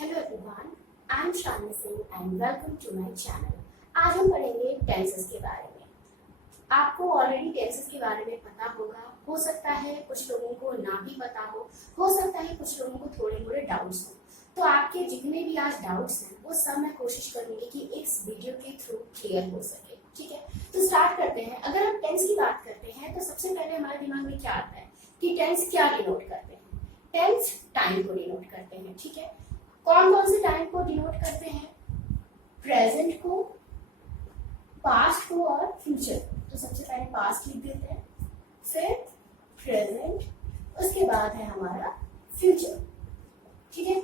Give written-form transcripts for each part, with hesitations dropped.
Hello everyone, I am Shalini Singh and welcome to my channel. आज हम पढ़ेंगे टेंसेस के बारे में। आपको ऑलरेडी टेंसेस के बारे में पता होगा, हो सकता है कुछ लोगों को ना भी पता हो सकता है कुछ लोगों को थोड़े मोड़े डाउट्स हो। तो आपके जितने भी आज डाउट्स हैं वो सब मैं कोशिश करूंगी कि इस वीडियो के थ्रू क्लियर हो सके। ठीक है, तो स्टार्ट करते हैं। अगर हम टेंस की बात करते हैं तो सबसे पहले हमारे दिमाग में क्या आता है कि टेंस क्या डिनोट करते हैं। टेंस टाइम को डिनोट करते हैं। ठीक है, कौन कौन से टाइम को डिनोट करते हैं? प्रेजेंट को, पास्ट को और फ्यूचर को। तो सबसे पहले पास्ट लिख देते हैं, फिर प्रेजेंट, उसके बाद है हमारा फ्यूचर। ठीक है,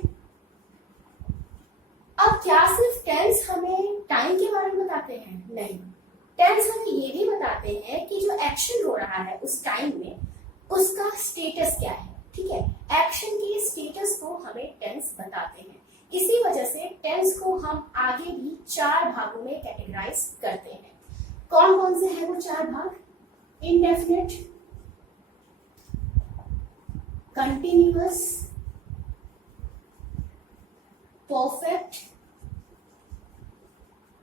अब क्या सिर्फ टेंस हमें टाइम के बारे में बताते हैं? नहीं, टेंस हमें ये भी बताते हैं कि जो एक्शन हो रहा है उस टाइम में उसका स्टेटस क्या है। ठीक है, एक्शन के स्टेटस को हमें टेंस बताते हैं। इसी वजह से टेंस को हम आगे भी 4 भागों में कैटेगराइज करते हैं। कौन कौन से हैं वो 4 भाग? Indefinite, continuous, perfect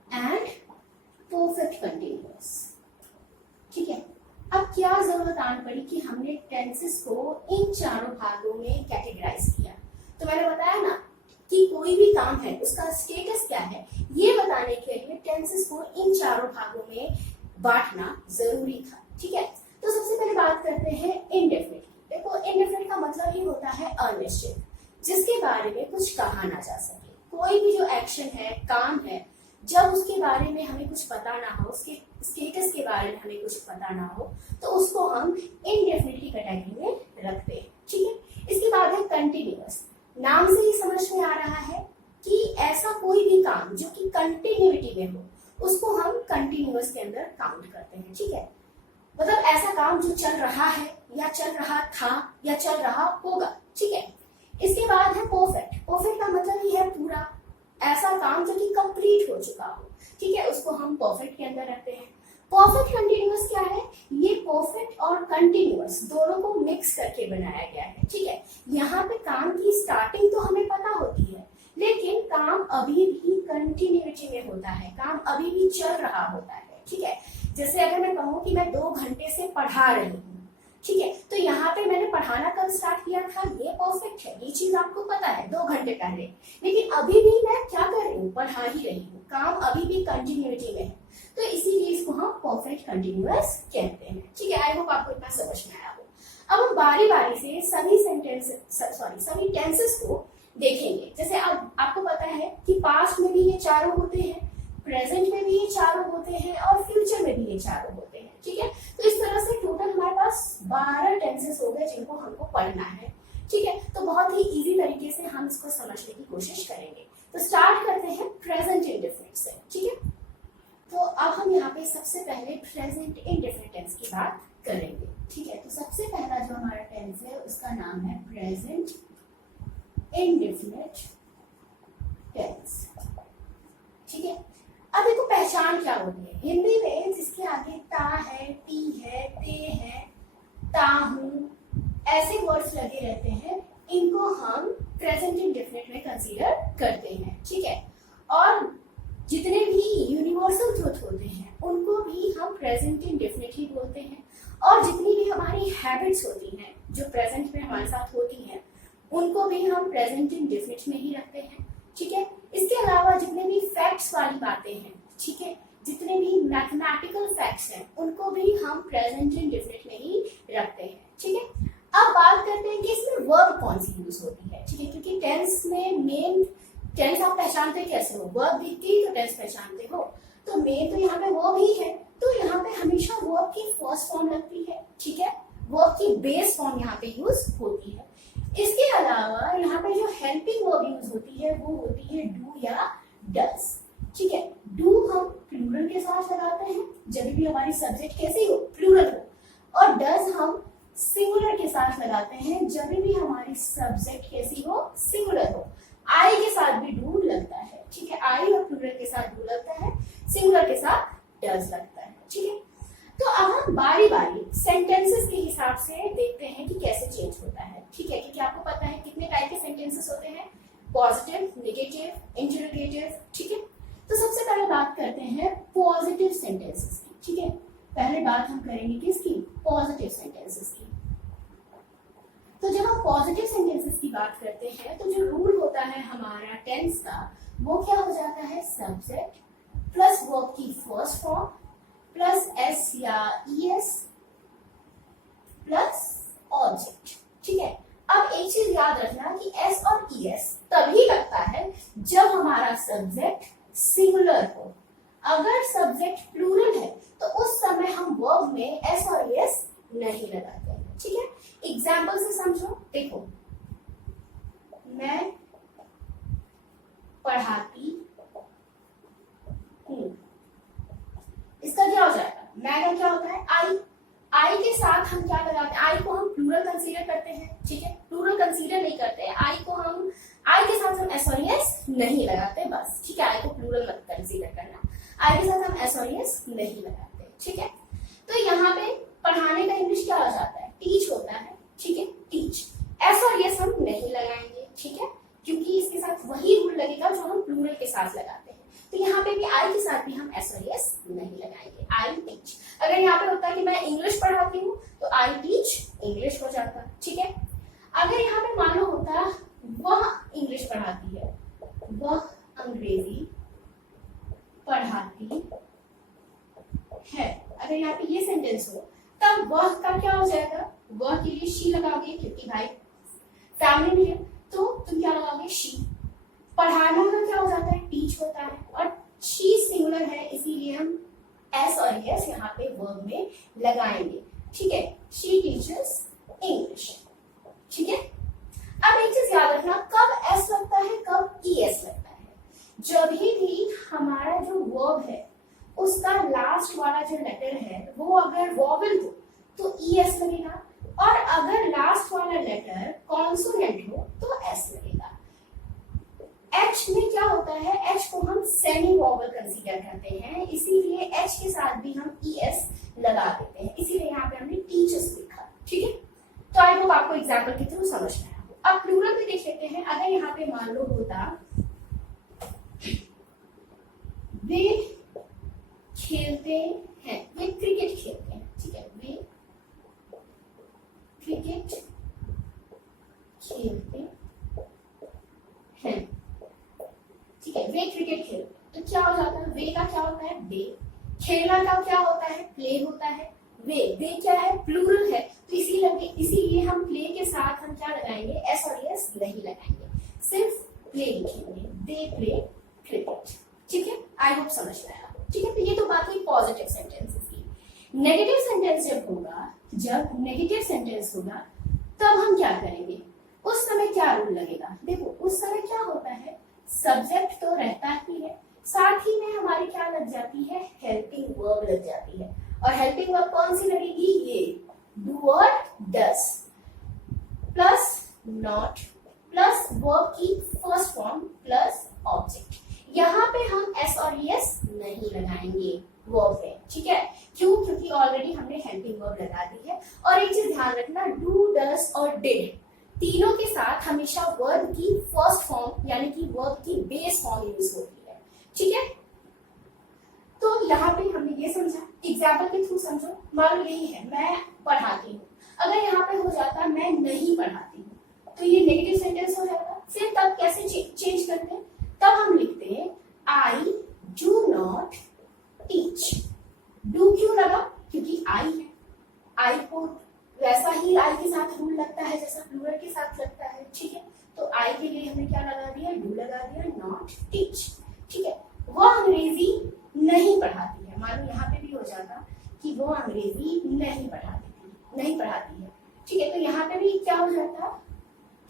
and perfect continuous. ठीक है, अब क्या जरूरत आन पड़ी कि हमने टेंसेस को इन 4 भागों में कैटेगराइज किया? तो मैंने बताया ना कि कोई भी काम है उसका स्टेटस क्या है, ये बताने के लिए टेंसेस को इन 4 भागों में बांटना जरूरी था। ठीक है, तो सबसे पहले बात करते हैं इंडेफिनिट की। देखो, इंडेफिनिट का मतलब ही होता है अनिश्चित, जिसके बारे में कुछ कहा ना जा सके। कोई भी जो एक्शन है, काम है, जब उसके बारे में हमें कुछ पता ना हो, उसके स्टेटस के बारे में हमें कुछ पता ना हो, तो उसको हम इनडेफिनिट की कैटेगरी में रखते हैं। ठीक है, इसके बाद है कंटिन्यूअस। नाम से ही समझ में आ रहा है कि ऐसा कोई भी काम जो कि कंटिन्यूटी में हो उसको हम कंटिन्यूअस के अंदर काउंट करते हैं। ठीक है, मतलब ऐसा काम जो चल रहा है या चल रहा था या चल रहा होगा। ठीक है, इसके बाद है परफेक्ट। परफेक्ट का मतलब ही है पूरा, ऐसा काम जो कि कंप्लीट हो चुका हो। ठीक है, उसको हम परफेक्ट के अंदर रखते हैं। परफेक्ट कंटिन्यूअस क्या है? ये परफेक्ट और कंटिन्यूअस दोनों को मिक्स करके बनाया गया है। ठीक है, यहाँ पे काम की स्टार्टिंग तो हमें पता होती है, लेकिन काम अभी भी कंटिन्यूटी में होता है, काम अभी भी चल रहा होता है। ठीक है, जैसे अगर मैं कहूँ कि मैं 2 घंटे से पढ़ा रही हूँ, ठीक है, तो यहाँ पे मैंने पढ़ाना कब स्टार्ट किया था, ये परफेक्ट है, ये चीज आपको पता है 2 घंटे पहले, लेकिन अभी भी मैं क्या कर रही हूँ, पढ़ा ही रही हूँ, काम अभी भी कंटिन्यूटी में है, तो इसीलिए इसको हम परफेक्ट कंटिन्यूअस कहते हैं। ठीक है, आई होप आपको इतना समझ में आया हो। अब हम बारी बारी से सभी टेंसेस को देखेंगे। जैसे अब आपको पता है कि पास्ट में भी ये 4 होते हैं, प्रेजेंट में भी ये 4 होते हैं और फ्यूचर में भी ये 4 होते हैं। ठीक है, तो इस तरह से टोटल हमारे पास 12 टेंसेस हो गए जिनको हमको पढ़ना है। ठीक है, तो बहुत ही इजी तरीके से हम इसको समझने की कोशिश करेंगे। तो स्टार्ट करते हैं प्रेजेंट इंडेफिनिट से। ठीक है, तो अब हम यहाँ पे सबसे पहले प्रेजेंट इंडेफिनिट टेंस की बात करेंगे। ठीक है, तो सबसे पहला जो हमारा टेंस है उसका नाम है प्रेजेंट इंडेफिनिट टेंस। ठीक है, अब देखो पहचान क्या होती है। हिंदी में जिसके आगे ता है, टी है, ते है, ता हूं, ऐसे वर्ड्स लगे रहते हैं, इनको हम प्रेजेंट इंडेफिनिट में कंसीडर करते हैं। ठीक है, और जितने भी यूनिवर्सल ट्रुथ होते हैं उनको भी हम प्रेजेंट इंडेफिनिट ही बोलते हैं, और जितनी भी हमारी हैबिट्स होती हैं जो प्रेजेंट में हमारे साथ होती हैं उनको भी हम प्रेजेंट इंडेफिनिट में ही रखते हैं। ठीक है, इसके अलावा जितने भी फैक्ट्स वाली बातें हैं, ठीक है, जितने भी मैथमेटिकल फैक्ट्स हैं उनको भी हम प्रेजेंट इंडेफिनिट में ही रखते हैं। ठीक है, अब बात करते हैं कि इसमें वर्ब कौन सी यूज होती है। ठीक है, क्योंकि टेंस में मेन टेंस आप पहचानते कैसे हो, वर्ब दिख के ही तो टेंस पहचानते हो, तो मेन तो यहाँ पे वर्ब ही है, तो यहाँ पे हमेशा वर्ब की फर्स्ट फॉर्म लगती है। ठीक है, वर्ब की बेस फॉर्म यहाँ पे यूज होती है। इसके अलावा यहाँ पे जो हेल्पिंग वर्ब यूज होती है वो होती है डू या डज। ठीक है, डू हम प्लूरल के साथ लगाते हैं जब भी हमारी सब्जेक्ट कैसी हो, प्लूरल हो, और डज हम सिंगुलर के साथ लगाते हैं जब भी हमारी सब्जेक्ट कैसी हो, सिंगुलर हो। आई के साथ भी डू लगता है। ठीक है, आई और प्लूरल के साथ डू लगता है, सिंगुलर के साथ डज लगता है। ठीक है, तो अब हम बारी बारी सेंटेंसेस के हिसाब से देखते हैं कि कैसे चेंज होता है। ठीक है, क्योंकि आपको पता है कितने टाइप के सेंटेंसेस होते हैं, पॉजिटिव, नेगेटिव, इंटरोगेटिव, ठीक है। तो सबसे पहले बात करते हैं पॉजिटिव सेंटेंसेस की, ठीक है। पहले बात हम करेंगे किसकी, पॉजिटिव सेंटेंसेस की। तो जब हम पॉजिटिव सेंटेंसेस की बात करते हैं तो जो रूल होता है हमारा टेंस का, वो क्या हो जाता है, सब्जेक्ट प्लस वर्ब की फर्स्ट फॉर्म प्लस एस या ईएस प्लस ऑब्जेक्ट, ठीक है। अब एक चीज याद रखना कि एस और ईएस तभी लगता है जब हमारा सब्जेक्ट सिंगुलर हो। अगर सब्जेक्ट प्लूरल है तो उस समय हम वर्ब में एस और ईएस नहीं लगाते हैं, ठीक है। एग्जाम्पल से समझो, देखो, मैं पढ़ाती हूँ, इसका क्या हो जाएगा, मैं का क्या होता है, आई। आई के साथ हम क्या लगाते हैं, आई को हम प्लूरल कंसीडर करते हैं, ठीक है। प्लूरल कंसीडर नहीं करते, आई को हम, आई के साथ हम एस और एस नहीं लगाते, बस, ठीक है। आई को प्लूरल मत कंसीडर करना, आई के साथ हम एस और एस नहीं लगाते, ठीक है। तो यहाँ पे पढ़ाने का इंग्लिश क्या हो जाता है, टीच होता है, ठीक है, टीच। एस और एस हम नहीं लगाएंगे, ठीक है, क्योंकि इसके साथ वही रूल लगेगा जो हम प्लूरल के साथ लगाते हैं। तो यहाँ पे भी आई के साथ भी हम एस और एस नहीं लगाएंगे, आई टीच। अगर यहाँ पे होता है कि मैं इंग्लिश पढ़ाती हूँ तो आई टीच इंग्लिश हो जाता, ठीक है। अगर यहाँ पे मान लो होता वह इंग्लिश पढ़ाती है, वह अंग्रेजी पढ़ाती है, अगर यहाँ पे ये सेंटेंस हो तब वह का क्या हो जाएगा, वह के लिए शी लगाओगे क्योंकि भाई फैमिली में है, तो तुम क्या लगाओगे, शी। पढ़ाना का क्या हो जाता है, टीच होता है, और शी सिंगुलर है इसीलिए हम एस और एस यहाँ पे वर्ब में लगाएंगे, ठीक है। शी टीचर्स इंग्लिश, ठीक है। अब एक चीज याद रखना, कब एस लगता है कब ई एस लगता है, जब भी हमारा जो वर्ब है उसका लास्ट वाला जो लेटर है वो अगर वॉवेल हो तो ई एस लगेगा, और अगर लास्ट वाला लेटर कॉन्सोनेंट हो तो एस लगेगा। एच में क्या होता है, एच को हम सेमी वॉवल कंसीडर करते हैं, इसीलिए एच के साथ भी हम ई एस लगा देते हैं, इसीलिए यहाँ पे हमने टीचर्स लिखा, ठीक है। तो आई होप आपको एग्जाम्पल के थ्रू समझ में आया। अब प्लूरल में देख लेते हैं, अगर यहाँ पे मान लो होता वे खेलते हैं, वे क्रिकेट खेलते हैं, ठीक है, वे क्रिकेट खेलते हैं, ठीक है, वे क्रिकेट खेलते हैं, तो क्या हो जाता है, वे का क्या होता है, डे। खेलना का क्या होता है, प्ले होता है। वे क्या है, प्लूरल है, तो इसीलिए हम प्ले के साथ हम क्या लगाएंगे, एस और एस नहीं लगाएंगे, सिर्फ प्ले लिखेंगे, दे प्ले क्रिकेट, ठीक है। आई होप समझ में आया, ठीक है। तो ये तो बात हुई पॉजिटिव सेंटेंसेस की। नेगेटिव सेंटेंस जब नेगेटिव सेंटेंस होगा तब हम क्या करेंगे, उस समय क्या रूल लगेगा, देखो उस समय क्या होता है, सब्जेक्ट तो रहता ही है, साथ ही में हमारी क्या लग जाती है, हेल्पिंग वर्ब लग जाती है, और हेल्पिंग वर्ब कौन सी लगेगी, ये डू और डस प्लस नॉट प्लस वर्ब की फर्स्ट फॉर्म प्लस ऑब्जेक्ट। यहाँ पे हम एस और एस नहीं लगाएंगे वर्ब में, ठीक है, क्यों, क्योंकि ऑलरेडी हमने हेल्पिंग वर्ब लगा दी है। और एक चीज ध्यान रखना, डू डस और डिड तीनों के साथ हमेशा वर्ब की फर्स्ट फॉर्म यानी कि वर्ब की बेस फॉर्म यूज होती है, ठीक है। तो यहाँ पे हमने ये समझा, एग्जाम्पल के थ्रू समझो। मान लो यही है, मैं पढ़ाती हूँ, अगर यहाँ पे हो जाता मैं नहीं पढ़ाती हूँ तो ये नेगेटिव सेंटेंस हो जाता। फिर तब कैसे चेंज करते हैं, तब हम लिखते हैं I do not teach. Do क्यों लगा, क्योंकि आई है, आई को वैसा ही आई के साथ रूल लगता है जैसा प्लूरल के साथ लगता है, ठीक है। तो आई के लिए हमने क्या लगा दिया, डू लगा दिया, नॉट टीच, ठीक है। वो अंग्रेजी नहीं पढ़ाती है, मान लो यहाँ पे भी हो जाता कि वो अंग्रेजी नहीं पढ़ाती है, ठीक है। तो यहाँ पे भी क्या हो जाता,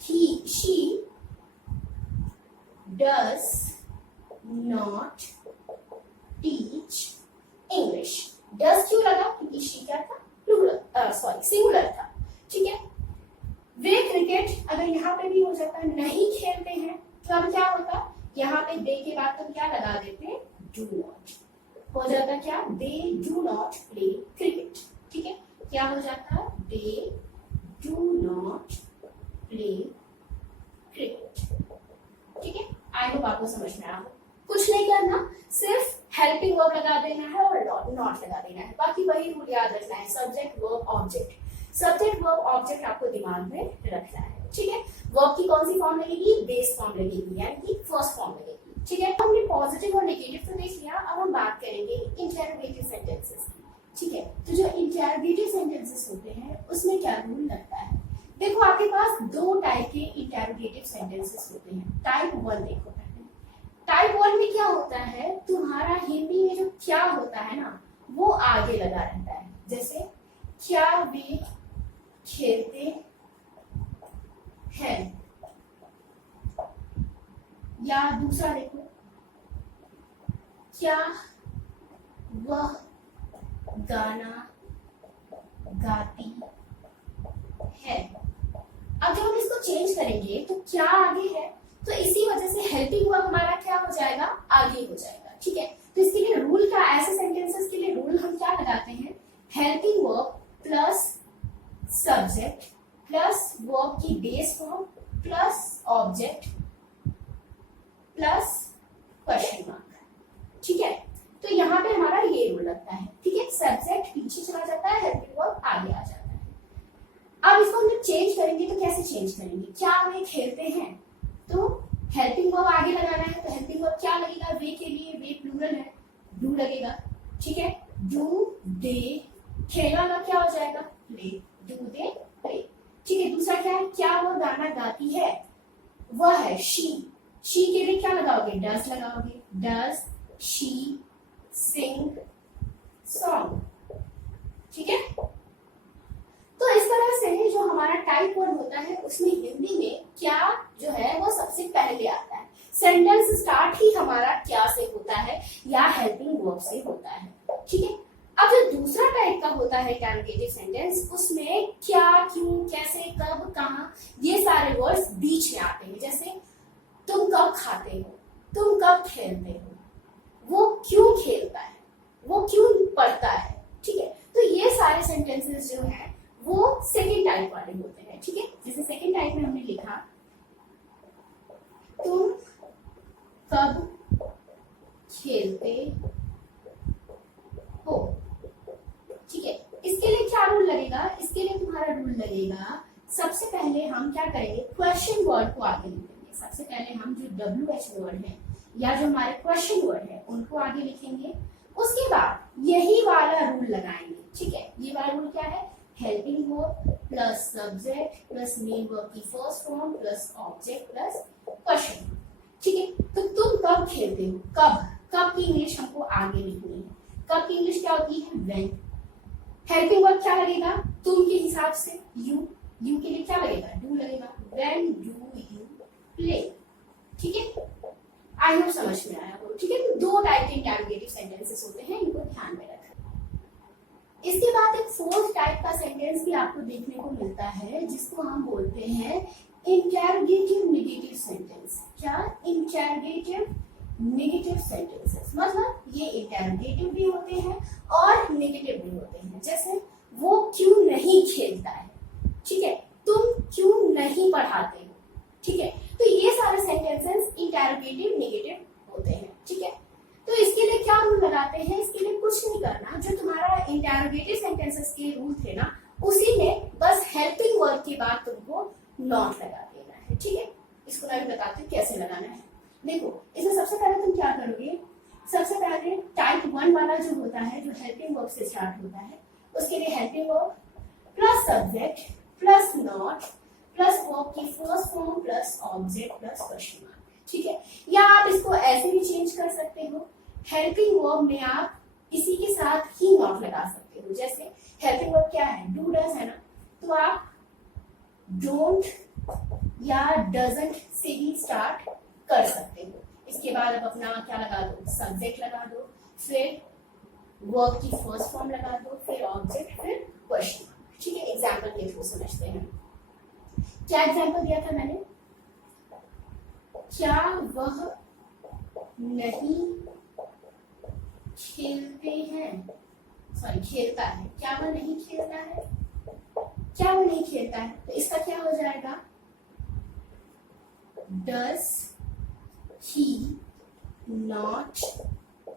he she does not teach English. Does क्यों लगा, क्योंकि शी क्या था, सिंगुलर था, ठीक है। वे क्रिकेट, अगर यहाँ पे भी हो जाता नहीं खेलते हैं तो अब क्या होता, यहाँ पे दे के बाद तुम क्या लगा देते, डू नॉट, हो जाता क्या, they do not play cricket, ठीक है। क्या हो जाता, they do not play cricket, hope आपको समझ में आया हो। कुछ नहीं करना, सिर्फ हेल्पिंग वर्ब लगा देना है और नॉट लगा देना है, बाकी वही रूल याद रखना है, subject verb object. Subject verb object आपको दिमाग में रखना है, ठीक है। वर्ब की कौन सी फॉर्म लगेगी, बेस फॉर्म लगेगी, यानी कि फर्स्ट फॉर्म लगेगी, ठीक है। हमने पॉजिटिव और नेगेटिव तो देख लिया, अब हम बात करेंगे इंटरोगेटिव सेंटेंसेस की, ठीक है। तो जो इंटरोगेटिव सेंटेंसेस होते हैं उसमें क्या रूल लगता है, देखो आपके पास दो टाइप के इंटरोगेटिव सेंटेंसेस होते हैं। टाइप 1 देखो, टाइप 1 में क्या होता है, तुम्हारा हिंदी में जो क्या होता है ना वो आगे लगा रहता है, जैसे क्या वे खेलते हैं, या दूसरा देखो, क्या वह गाना गाती है। अब जब हम इसको चेंज करेंगे तो क्या आगे है, तो इसी वजह से हेल्पिंग वर्ब हमारा क्या हो जाएगा, आगे हो जाएगा, ठीक है। तो इसके लिए रूल क्या, ऐसे सेंटेंसेस के लिए रूल हम क्या लगाते हैं, helping verb plus subject plus verb की base form plus object plus question mark, ठीक है। तो यहाँ पे हमारा ये रूल लगता है, ठीक है। सब्जेक्ट पीछे चला जाता है, हेल्पिंग वर्ब आगे आ जाता है। अब इसको हम जब चेंज करेंगे तो कैसे चेंज करेंगे, क्या वे खेलते हैं, तो हेल्पिंग वर्ब आगे लगाना है, तो हेल्पिंग वर्ब क्या लगेगा, वे के लिए वे प्लूरल है, डू लगेगा, ठीक है। डू दे, खेलना का क्या हो जाएगा, प्ले, डू दे प्ले, ठीक है। दूसरा क्या है, क्या वो गाना गाती है, वह है शी, शी के लिए क्या लगाओगे, डज लगाओगे, डज शी सिंग सॉन्ग, ठीक है। तो इस तरह से जो हमारा टाइप 1 होता है उसमें हिंदी में क्या जो है वो सबसे पहले आता है, सेंटेंस स्टार्ट ही हमारा क्या से होता है या हेल्पिंग वर्ब से होता है, ठीक है। अब जो दूसरा टाइप का होता है इंटरोगेटिव सेंटेंस, उसमें क्या, क्यों, कैसे, कब, कहाँ, ये सारे वर्ड्स बीच में आते हैं, जैसे तुम कब खाते हो, तुम कब खेलते हो, वो क्यों खेलता है, वो क्यों पढ़ता है, ठीक है। तो ये सारे सेंटेंसेस जो है वो सेकेंड टाइप वाले होते हैं, ठीक है। जैसे सेकेंड टाइप में हमने लिखा तुम कब खेलते हो, ठीक है। इसके लिए क्या रूल लगेगा, इसके लिए तुम्हारा रूल लगेगा, सबसे पहले हम क्या करेंगे, क्वेश्चन वर्ड को आगे लिखेंगे। सबसे पहले हम जो WH वर्ड है या जो हमारे क्वेश्चन वर्ड है उनको आगे लिखेंगे, उसके बाद यही वाला रूल लगाएंगे, ठीक है। ये वाला रूल क्या है, helping verb plus subject plus main verb की first form plus object plus question, ठीक है। तो तुम कब खेलते हो, कब, कब की इंग्लिश हमको आगे लिखनी है, कब की इंग्लिश क्या होती है, व्हेन। हेल्पिंग वर्ब क्या लगेगा, तुम के हिसाब से यू, यू के लिए क्या लगेगा, डू लगेगा, व्हेन डू यू प्ले, ठीक है। आई होप समझ में आया हो, ठीक है। तो दो टाइप के इंटरोगेटिव सेंटेंसेस होते हैं, इनको ध्यान में रखना। इसके बाद एक फोर्थ टाइप का सेंटेंस भी आपको देखने को मिलता है, जिसको हम बोलते हैं इंटरोगेटिव नेगेटिव सेंटेंस। क्या, इंटरोगेटिव नेगेटिव सेंटेंसेस, मतलब ये इंटरोगेटिव भी होते हैं और नेगेटिव भी होते हैं। जैसे वो क्यों नहीं खेलता है, ठीक है, तुम क्यों नहीं पढ़ाते हो, ठीक है। तो ये सारे सेंटेंसेस इंटरोगेटिव नेगेटिव होते हैं, ठीक है। तो इसके लिए क्या रूल लगाते हैं, इसके लिए कुछ नहीं करना, जो तुम्हारा इंटरोगेटिव सेंटेंसेस के रूल थे ना उसी में बस हेल्पिंग वर्ब के बाद तुमको नॉट लगा देना है, ठीक है। इसको मैं बताती हूँ कैसे लगाना है। देखो इसमें सबसे पहले तुम क्या करोगे, सबसे पहले टाइप 1 वाला जो होता है, जो हेल्पिंग वर्ब से स्टार्ट होता है, उसके लिए helping verb plus subject plus not plus verb की first form plus object plus question mark, ठीक है। या आप इसको ऐसे भी चेंज कर सकते हो, हेल्पिंग वर्ब में आप इसी के साथ ही नॉट लगा सकते हो। जैसे हेल्पिंग वर्ब क्या है, डू डज है ना, तो आप डोंट या डजंट से भी स्टार्ट कर सकते हो। इसके बाद आप अपना क्या लगा दो, सब्जेक्ट लगा दो, फिर वर्ब की फर्स्ट फॉर्म लगा दो, फिर ऑब्जेक्ट, फिर क्वेश्चन, ठीक है। एग्जाम्पल के थ्रू समझते हैं। क्या एग्जाम्पल दिया था मैंने, क्या वह नहीं खेलते हैं, सॉरी खेलता है, क्या वह नहीं खेलता है, क्या वो नहीं खेलता है, तो इसका क्या हो जाएगा, does he not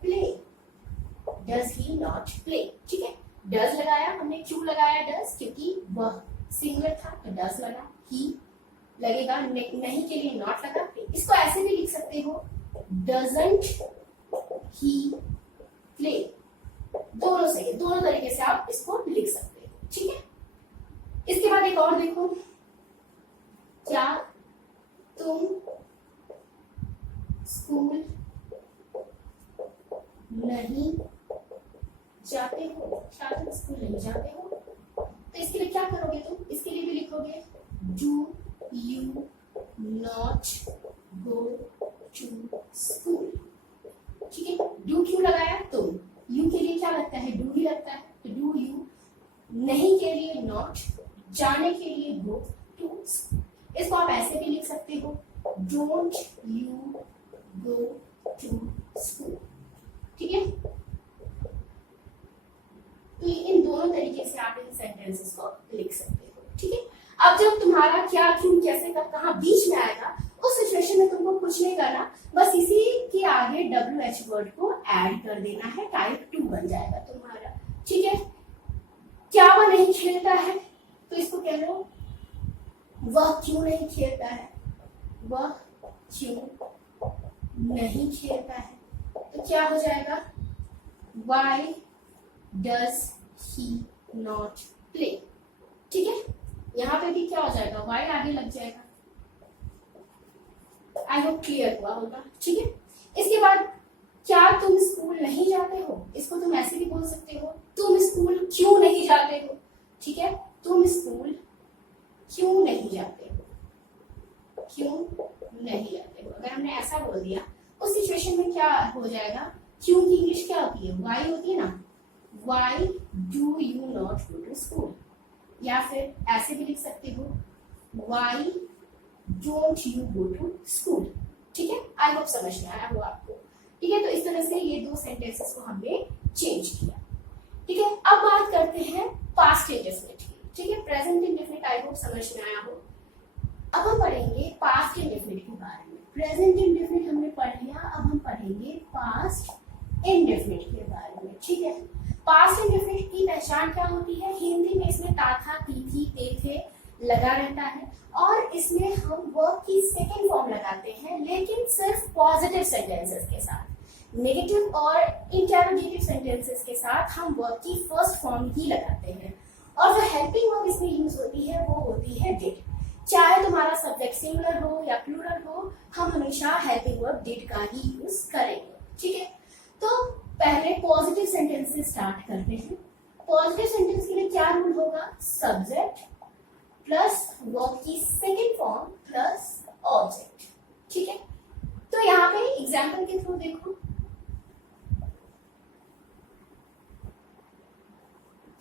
play? Does he not play? ठीक है, does लगाया हमने, क्यों लगाया does? क्योंकि वह सिंगुलर था तो does लगा, he लगेगा, नहीं के लिए not लगा। इसको ऐसे भी लिख सकते हो, doesn't he play? दोनों सही है, दोनों तरीके से आप इसको लिख सकते हो, ठीक है। इसके बाद एक और देखो, क्या तुम स्कूल नहीं जाते हो? क्या तुम स्कूल नहीं जाते हो? तो इसके लिए क्या करोगे तुम? इसके लिए भी लिखोगे do you not go to school, ठीक है। डू क्यों लगाया? तुम, यू के लिए क्या लगता है? डू ही लगता है, तो डू यू, नहीं के लिए नॉट, जाने के लिए गो टू स्कूल। इसको आप ऐसे भी लिख सकते हो, don't you go to school, ठीक है। तो इन दोनों तरीके से आप इन सेंटेंसेस को लिख सकते हो, ठीक है। अब जब तुम्हारा क्या, क्यों, कैसे, कब, कहाँ बीच में आएगा, उस सिचुएशन में तुमको कुछ नहीं करना, बस इसी के आगे WH वर्ड को ऐड कर देना है, टाइप 2 बन जाएगा तुम्हारा, ठीक है। क्या वह नहीं खेलता है? तो इसको कह लो वह क्यों नहीं खेलता है? वह क्यों नहीं खेलता है? तो क्या हो जाएगा? Why does he not play? ठीक है, यहाँ पे भी क्या हो जाएगा? Why आगे लग जाएगा। आई होप क्लियर हुआ होगा, ठीक है। इसके बाद क्या तुम स्कूल नहीं जाते हो? इसको तुम ऐसे भी बोल सकते हो, तुम स्कूल क्यों नहीं जाते हो, ठीक है। तुम स्कूल क्यों नहीं जाते हो? क्यों नहीं जाते हो, अगर हमने ऐसा बोल दिया उस सिचुएशन में क्या हो जाएगा? क्यों की इंग्लिश क्या होती है? वाई होती है ना, why do you not go to school. या फिर ऐसे भी लिख सकते हो, why don't you go to school, ठीक है। आई होप समझ में आया हो आपको, ठीक है। तो इस तरह से ये दो सेंटेंसेस को हमने चेंज किया, ठीक है। अब बात करते हैं पास्ट इंडेफिनिट की, ठीक है। प्रेजेंट इंडेफिनिट आई होप समझ में आया हो। अब हम पढ़ेंगे पास्ट इंडेफिनिट के बारे में। प्रेजेंट इंडेफिनिट हमने पढ़ लिया, अब हम पढ़ेंगे पास्ट इंडेफिनिट के बारे में, ठीक है। पास्ट इंडेफिनिट की पहचान क्या होती है? हिंदी में इसमें ता था, ती थी, ते थे लगा रहता है, और इसमें हम वर्ब की सेकेंड फॉर्म लगाते हैं, लेकिन सिर्फ पॉजिटिव सेंटेंसेस के साथ। नेगेटिव और इंटरोगेटिव सेंटेंसेस के साथ हम वर्ब की फर्स्ट फॉर्म ही लगाते हैं, और जो हेल्पिंग वर्ब इसमें यूज होती है वो होती है डिड। चाहे तुम्हारा सब्जेक्ट सिंगुलर हो या प्लूरल हो, हम हमेशा हेल्पिंग वर्ब डिड का ही यूज करेंगे, ठीक है। तो पहले पॉजिटिव सेंटेंस से स्टार्ट करते हैं। पॉजिटिव सेंटेंस के लिए क्या रूल होगा? सब्जेक्ट प्लस वर्ब की सेकेंड फॉर्म प्लस ऑब्जेक्ट, ठीक है। तो यहाँ पे एग्जाम्पल के थ्रू देखो,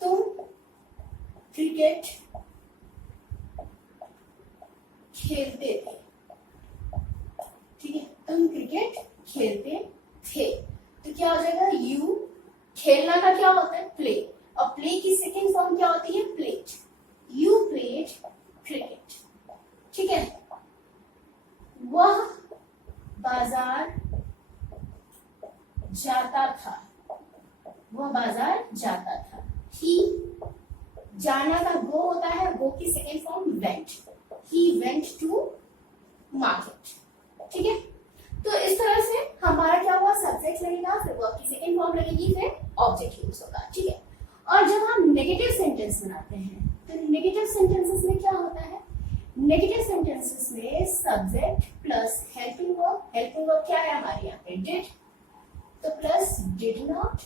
तुम क्रिकेट खेलते थे, ठीक है। तुम क्रिकेट खेलते थे, तो क्या हो जाएगा? यू, खेलना का क्या होता है? प्ले, और प्ले की सेकेंड फॉर्म क्या होती है? प्लेड। यू प्लेड क्रिकेट, ठीक है। वह बाजार जाता था, वह बाजार जाता था। ही, जाना का गो होता है, गो की second form went, he went to market, ठीक है। तो इस तरह से हमारा क्या हुआ? सब्जेक्ट लगेगा, फिर वर्ब की सेकेंड फॉर्म लगेगी, फिर ऑब्जेक्ट यूज होगा, ठीक है। और जब हम नेगेटिव सेंटेंस बनाते हैं, तो नेगेटिव सेंटेंसेस में क्या होता है? नेगेटिव सेंटेंसेस में सब्जेक्ट प्लस हेल्पिंग वर्ब क्या है हमारे यहाँ पे? डिड, तो plus did not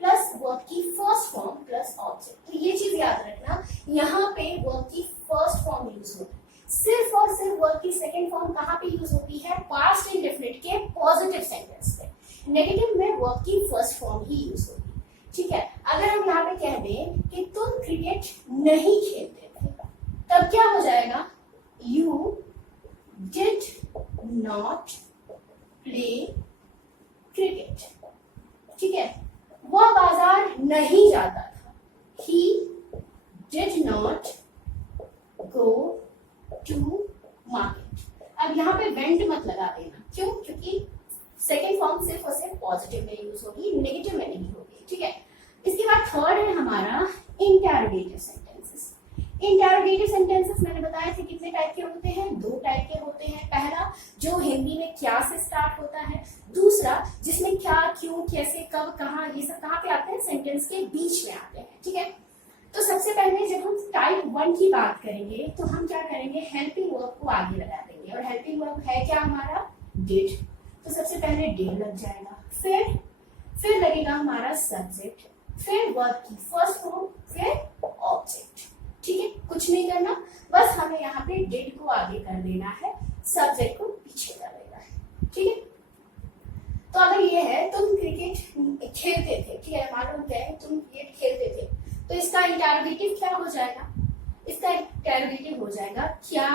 plus verb की फर्स्ट फॉर्म प्लस ऑब्जेक्ट। तो ये चीज याद रखना, यहाँ पे वर्ब की फर्स्ट फॉर्म यूज होती है, सिर्फ और सिर्फ वर्ब की सेकेंड फॉर्म कहाँ पे यूज होती है? पास्ट इंडेफिनिट के पॉजिटिव सेंटेंस में। नेगेटिव में वर्ब की फर्स्ट फॉर्म ही यूज होती है, ठीक है। अगर हम यहाँ पे कह दें कि तुम क्रिकेट नहीं खेलते थे, तब क्या हो जाएगा? You did not play cricket, ठीक है। वह बाजार नहीं जाता था, he did not go to market. अब यहाँ पे वेंट मत लगा देना, क्यों? क्योंकि सेकेंड फॉर्म सिर्फ और सिर्फ पॉजिटिव में यूज होगी, नेगेटिव में नहीं होगी, ठीक है। इसके बाद थर्ड है हमारा इंटेरोगेटिव सेंटेंसेस। इंटेरोगेटिव सेंटेंसेस मैंने बताया थे कितने टाइप के होते हैं, 2 टाइप के होते हैं। पहला जो हिंदी में क्या से स्टार्ट होता है, दूसरा जिसमें क्या, क्यों, कैसे, कब, कहाँ, ये सब कहाँ पे आते हैं, सेंटेंस के बीच में आते हैं, ठीक है। तो सबसे पहले जब हम टाइप 1 की बात करेंगे तो हम क्या करेंगे, हेल्पिंग वर्ब को आगे लगा देंगे, और हेल्पिंग वर्ब है क्या हमारा, डिड। तो सबसे पहले डिड लग जाएगा, फिर लगेगा हमारा सब्जेक्ट, फिर वर्ब की फर्स्ट फॉर्म, फिर ऑब्जेक्ट, ठीक है। कुछ नहीं करना, बस हमें यहाँ पे डिड को आगे कर देना है, सब्जेक्ट को पीछे कर देना है, ठीक है। तो अगर ये है तुम क्रिकेट खेलते थे, ठीक है, मालूम क्या है, तुम क्रिकेट खेलते थे, तो इसका इंटेरोगेटिव क्या हो जाएगा, इसका इंटेरोगेटिव हो जाएगा क्या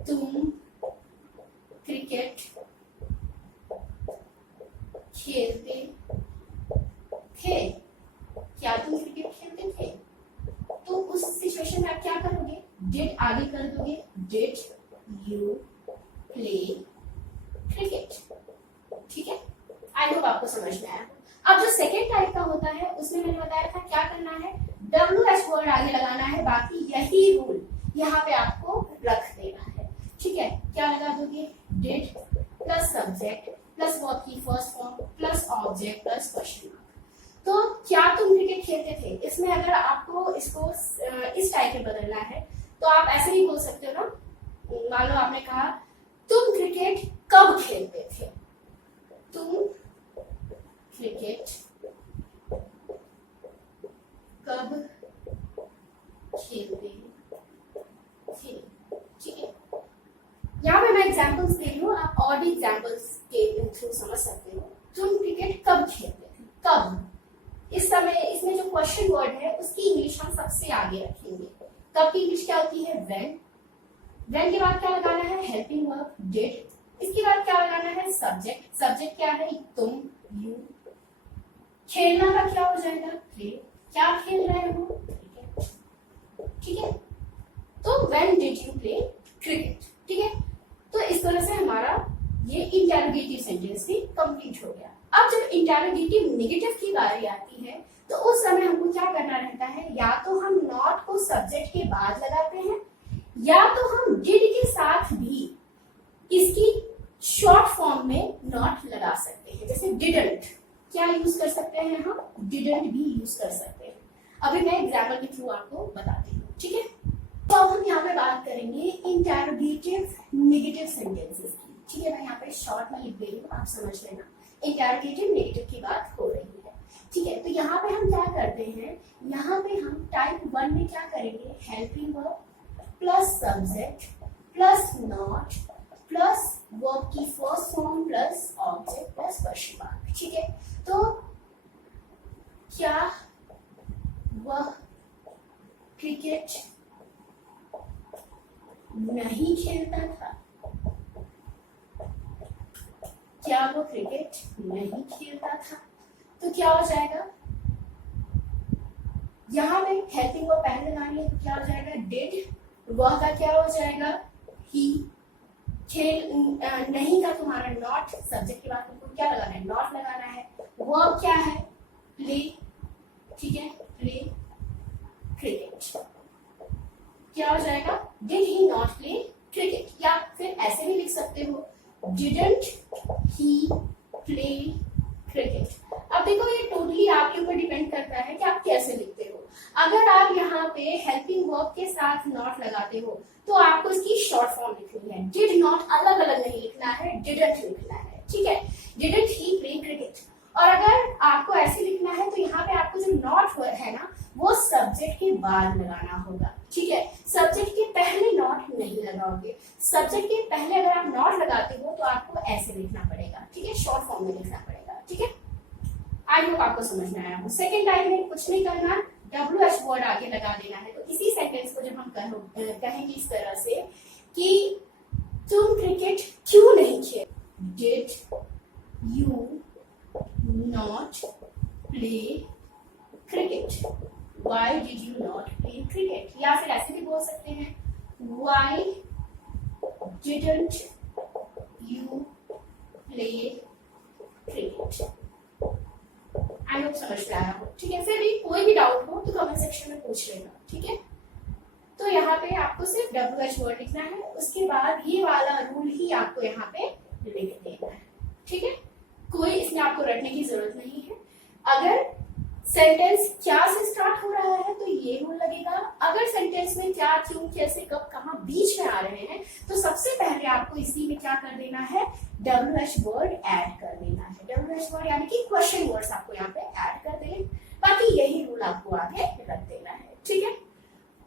तुम क्रिकेट खेलते थे, क्या तुम क्रिकेट खेलते थे। तो उस सिचुएशन में आप क्या करोगे, डिड आगे कर दोगे, डिड यू प्ले क्रिकेट, ठीक है। आई होप आपको समझ में आया। अब जो सेकेंड टाइप का होता है उसमें मैंने बताया था क्या करना है, WH वर्ड आगे लगाना है, बाकी यही रूल यहाँ पे आपको रख देना है, ठीक है। क्या लगा दोगे, did plus subject plus verb की first form plus object plus question mark. तो क्या तुम क्रिकेट खेलते थे, इसमें अगर आपको इसको इस टाइप में बदलना है तो आप ऐसे ही बोल सकते हो ना, मान लो आपने कहा तुम क्रिकेट कब खेलते थे, तुम क्रिकेट कब खेलते थे, ठीक है। यहाँ पे मैं एग्जांपल्स दे रही हूँ, आप और भी एग्जांपल्स के थ्रू समझ सकते हो। तुम क्रिकेट कब खेलते थे, कब, इस समय इसमें जो क्वेश्चन वर्ड है उसकी इंग्लिश हम सबसे आगे रखेंगे। कब की इंग्लिश क्या होती है, व्हेन के बाद क्या लगाना है, हेल्पिंग वर्ब डिड, इसके बाद क्या लगाना है, सब्जेक्ट क्या है, तुम, यू, खेलना का क्या हो जाएगा, प्ले, क्या खेल रहे हो, क्रिकेट, ठीक है। तो when did you play cricket, ठीक है। तो इस तरह से हमारा ये इंटेरोगेटिव सेंटेंस भी कंप्लीट हो गया। अब जब इंटेरोगेटिव नेगेटिव की बारी आती है तो उस समय हमको क्या करना रहता है, या तो हम नॉट को सब्जेक्ट के बाद लगाते हैं, या तो हम डिड के साथ भी इसकी शॉर्ट फॉर्म में नॉट लगा सकते हैं। जैसे डिडंट क्या यूज कर सकते हैं, हम डिडंट भी यूज कर सकते हैं। अभी मैं एग्जाम्पल के थ्रू आपको बताती हूँ, ठीक है। तो अब हम यहाँ पे बात करेंगे इंटेरोगेटिव नेगेटिव सेंटेंसेस की, ठीक है। मैं यहाँ पे शॉर्ट में लिख दे रही हूँ, आप समझ लेना। इंटेरोगेटिव नेगेटिव की बात हो रही है, ठीक है। तो यहाँ पे हम क्या करते हैं, यहाँ पे हम टाइप 1 में क्या करेंगे, helping verb plus subject plus not plus verb की first form plus object plus question mark, ठीक है। तो क्या वह क्रिकेट नहीं खेलता था, क्या वो क्रिकेट नहीं खेलता था। तो क्या हो जाएगा, यहाँ पे हेल्पिंग वर्ब पहले लगानी है तो क्या हो जाएगा, डिड, वह का क्या हो जाएगा, ही, खेल नहीं का तुम्हारा नॉट, सब्जेक्ट के बाद तुमको क्या लगाना है, नॉट लगाना है, वर्ब क्या है, प्ले, ठीक है, प्ले क्रिकेट, क्या हो जाएगा, did he not play cricket. या फिर ऐसे भी लिख सकते हो, डिडंट ही प्ले क्रिकेट। अब देखो ये टोटली आपके ऊपर डिपेंड करता है कि आप कैसे लिखते हो। अगर आप यहाँ पे हेल्पिंग वर्ब के साथ नॉट लगाते हो तो आपको इसकी शॉर्ट फॉर्म लिखनी है, डिड नॉट अलग अलग नहीं लिखना है, डिडंट लिखना है, ठीक है, डिडंट ही प्ले क्रिकेट। और अगर आपको ऐसे लिखना है तो यहाँ पे आपको जो नॉट है ना वो सब्जेक्ट के बाद लगाना होगा, ठीक है। सब्जेक्ट के पहले नॉट नहीं लगाओगे, सब्जेक्ट के पहले अगर आप नॉट लगाते हो तो आपको ऐसे लिखना पड़ेगा, ठीक है, शॉर्ट फॉर्म में लिखना पड़ेगा, ठीक है। आई होप आपको समझ में आया हो। सेकेंड टाइप में कुछ नहीं करना, WH वर्ड आगे लगा देना है। तो इसी सेंटेंस को जब हम कहेंगे इस तरह से कि तुम क्रिकेट क्यों नहीं खेल, did you not play cricket, why did you not play cricket. या फिर ऐसे भी बोल सकते हैं, why didn't you play cricket. I hope समझ में आया हो, ठीक है। फिर भी कोई भी डाउट हो तो कमेंट सेक्शन में पूछ लेना, ठीक है। तो यहाँ पे आपको सिर्फ WH वर्ड लिखना है, उसके बाद ये वाला रूल ही आपको यहाँ पे लिख देना है, ठीक है। कोई इसमें आपको रटने की जरूरत नहीं है। अगर सेंटेंस क्या से स्टार्ट हो रहा है तो ये रूल लगेगा। अगर सेंटेंस में क्या, क्यों, कैसे, कब, कहाँ बीच में आ रहे हैं तो सबसे पहले आपको इसी में क्या कर देना है, WH वर्ड ऐड कर देना है। WH वर्ड यानी कि क्वेश्चन वर्ड्स आपको यहाँ पे ऐड कर देंगे। बाकी यही रूल आपको आगे रख देना है, ठीक है।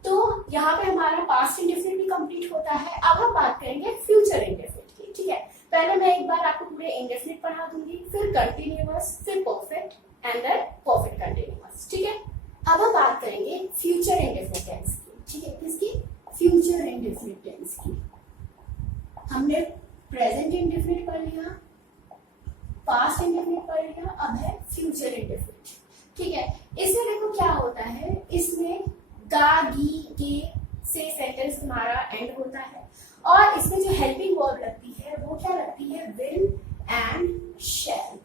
तो यहाँ पे हमारा पास्ट इंडेफिनिट भी कंप्लीट होता है। अब हम बात करेंगे फ्यूचर इंडेफिनिट की, ठीक है। पहले मैं एक बार आपको पूरे इंडेफिनिट पढ़ा दूंगी, फिर कंटिन्यूअस, फिर perfect and then perfect continuous, ठीक है। अब हम बात करेंगे फ्यूचर इंडेफिनिट टेंस की, ठीक है। किसकी? फ्यूचर इंडेफिनिट टेंस की। हमने प्रेजेंट इंडेफिनिट पढ़ लिया, पास्ट इंडेफिनिट पढ़ लिया, अब है फ्यूचर इंडेफिनिट, ठीक है। इसमें देखो क्या होता है, इसमें गा, गी, गे से सेंटेंस तुम्हारा एंड होता है और इसमें जो हेल्पिंग वर्ब लगती है वो क्या लगती है, विल एंड शैल।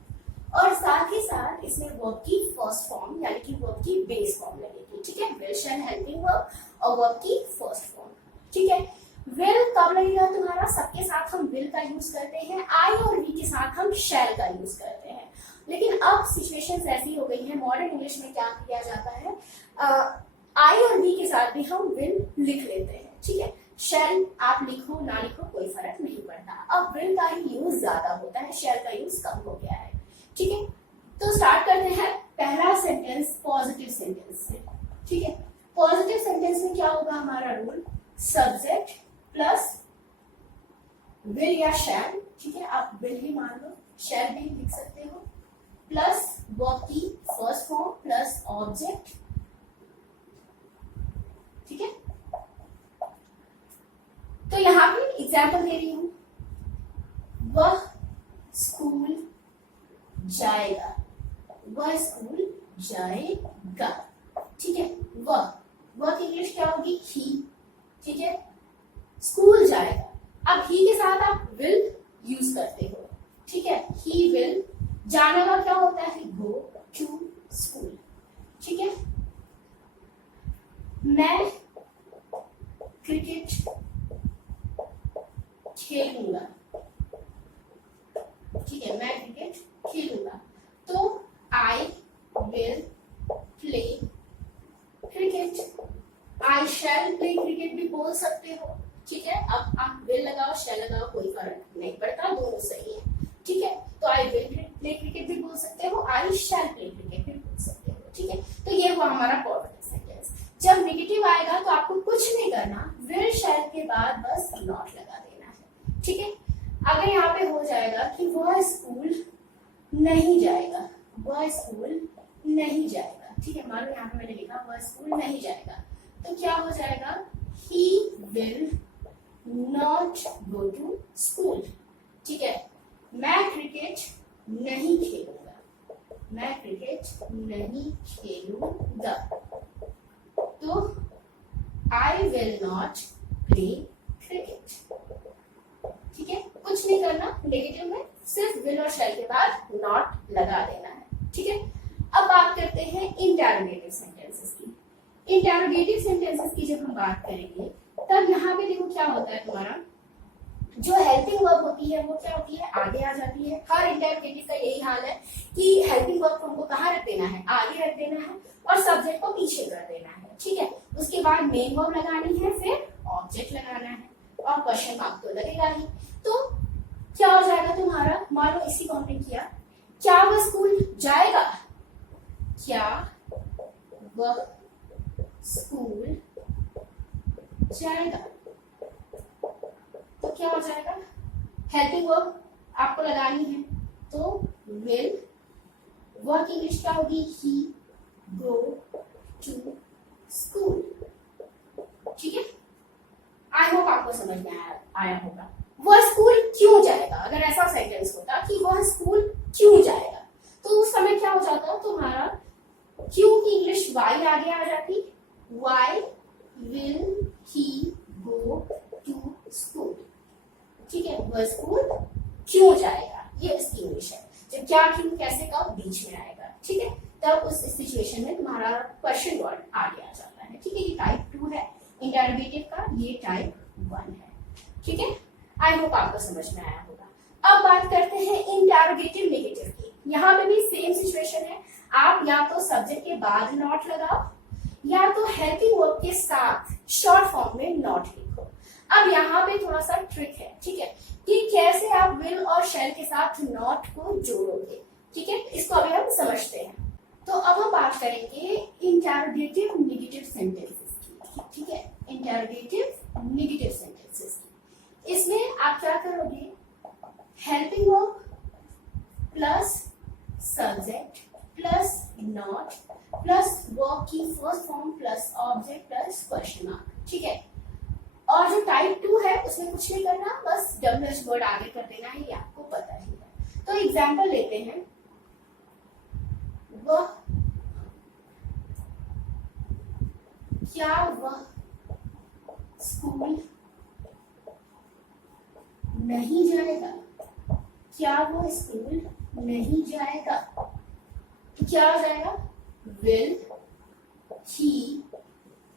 और साथ ही साथ इसमें वर्ब की फर्स्ट फॉर्म यानी कि वर्ब की बेस फॉर्म लगेगी, ठीक है। विल, शैल, हेल्पिंग वर्ब और वर्ब की फर्स्ट फॉर्म, ठीक है। विल कब लगेगा तुम्हारा, सबके साथ हम विल का यूज करते हैं, आई और वी के साथ हम शैल का यूज करते हैं। लेकिन अब सिचुएशंस ऐसी हो गई है, मॉडर्न इंग्लिश में क्या किया जाता है, आई और वी के साथ भी हम विल लिख लेते हैं, ठीक है। शैल आप लिखो ना लिखो कोई फर्क नहीं पड़ता। अब विल का ही यूज ज्यादा होता है, शैल का यूज कम हो गया है, ठीक है। तो स्टार्ट करते हैं पहला सेंटेंस पॉजिटिव सेंटेंस से, ठीक है। पॉजिटिव सेंटेंस में क्या होगा हमारा रूल, सब्जेक्ट प्लस विल या शैल, ठीक है। आप विल ही मान लो, शैल भी लिख सकते हो, प्लस वर्ब की फर्स्ट फॉर्म प्लस ऑब्जेक्ट, ठीक है। तो यहां पे एग्जाम्पल दे रही हूं, वह स्कूल जाएगा, वह स्कूल जाएगा, ठीक है। वह की इंग्लिश क्या होगी, ही, ठीक है। स्कूल जाएगा, अब ही के साथ आप विल यूज करते हो, ठीक है। ही विल, जाने का क्या होता है, गो टू स्कूल, ठीक है। मैं क्रिकेट खेलूंगा, ठीक है। मैं क्रिकेट खेलूंगा, तो I will play cricket, I shall play cricket भी बोल सकते हो, ठीक है। अब आप विल लगाओ शैल लगाओ कोई फर्क नहीं पड़ता, दोनों सही है, ठीक है। तो आई विल प्ले क्रिकेट भी बोल सकते हो, आई शैल प्ले क्रिकेट भी बोल सकते हो, ठीक है। तो ये हुआ हमारा पॉजिटिव सेंटेंस। जब नेगेटिव आएगा तो आपको कुछ नहीं करना, विल शैल के बाद बस नॉट लगा देना है, ठीक है। अगर यहाँ पे हो जाएगा कि वह स्कूल नहीं जाएगा, वह स्कूल नहीं जाएगा, ठीक है। मान लो यहाँ पे मैंने लिखा वह स्कूल नहीं जाएगा, तो क्या हो जाएगा, he will not go to school, ठीक है। मैं क्रिकेट नहीं खेलूंगा, मैं क्रिकेट नहीं खेलूंगा, तो I will not play cricket, ठीक है। कुछ नहीं करना, नेगेटिव में सिर्फ विल और शैल के बाद नॉट लगा देना है, ठीक है। अब बात करते हैं इंटरोगेटिव सेंटेंसेस की। इंटरोगेटिव सेंटेंसेस की जब हम बात करेंगे तब यहाँ पे देखो क्या होता है, तुम्हारा जो हेल्पिंग वर्ब होती है वो क्या होती है, आगे आ जाती है। हर इंटरोगेटिव का यही हाल है कि हेल्पिंग वर्ब को हमको कहाँ रख देना है, आगे रख देना है और सब्जेक्ट को पीछे कर देना है, ठीक है। उसके बाद मेन वर्ब लगानी है, फिर ऑब्जेक्ट लगाना है और क्वेश्चन मार्क तो लगेगा ही। तो क्या हो जाएगा तुम्हारा, मान लो इसी को हमने किया, क्या वह स्कूल जाएगा, क्या वह स्कूल जाएगा, तो क्या हो जाएगा, हेल्पिंग वर्ब आपको लगानी है, तो विल, वह की इंग्लिश क्या होगी, ही गो टू स्कूल, ठीक है। आई होप आपको समझ में आया होगा। वह स्कूल क्यों जाएगा, अगर ऐसा सेंटेंस होता कि वह स्कूल क्यों जाएगा, तो उस समय क्या हो जाता, तुम्हारा क्यों की इंग्लिश वाई आगे आ जाती, why will he go to school, क्यों जाएगा, ये इसकी इंग्लिश है। जब क्या क्यों कैसे कब बीच में आएगा, ठीक है, तब उस सिचुएशन में तुम्हारा क्वेश्चन वर्ड आगे आ जाता है, ठीक है। ये टाइप 2 है इंटरोगेटिव का, ये टाइप 1 है, ठीक है। आई होप आपको समझ में आया होगा। अब बात करते हैं इंटरोगेटिव नेगेटिव की। यहाँ पे भी सेम सिचुएशन है, आप या तो सब्जेक्ट के बाद नॉट लगाओ या तो हेल्पिंग वर्ब के साथ शॉर्ट फॉर्म में नॉट लिखो। अब यहाँ पे थोड़ा सा ट्रिक है, ठीक है, कि कैसे आप विल और शैल के साथ नॉट को जोड़ोगे, ठीक है, इसको अभी हम समझते हैं। तो अब हम बात करेंगे इंटरोगेटिव नेगेटिव सेंटेंसेस की, ठीक है, इंटरोगेटिव नेगेटिव सेंटेंसेस की। इसमें आप क्या करोगे, helping verb plus subject plus not plus verb की first form plus object plus question mark, ठीक है। और जो टाइप 2 है उसमें कुछ नहीं करना, बस WH वर्ड आगे कर देना है, ये आपको पता ही है। तो एग्जांपल लेते हैं, वह क्या वह स्कूल नहीं जाएगा, क्या वो स्कूल नहीं जाएगा, तो क्या हो जाएगा, will he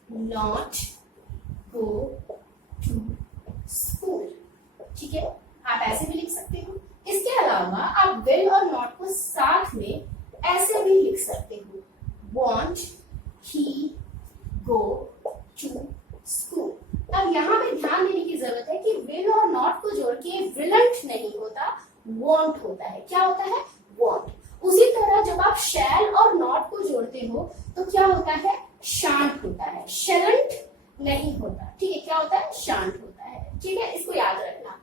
not go to school, ठीक है। आप ऐसे भी लिख सकते हो। इसके अलावा आप विल और नॉट को साथ में ऐसे भी लिख सकते हो, won't he go to school. अब यहाँ पे ध्यान देने की जरूरत है कि विल और नॉट को जोड़ के विलंट नहीं होता, वॉन्ट होता है। क्या होता है, वॉन्ट। उसी तरह जब आप शैल और नॉट को जोड़ते हो तो क्या होता है, शांत होता है, शैलेंट नहीं होता, ठीक है। क्या होता है, शांत होता है, ठीक है, इसको याद रखना।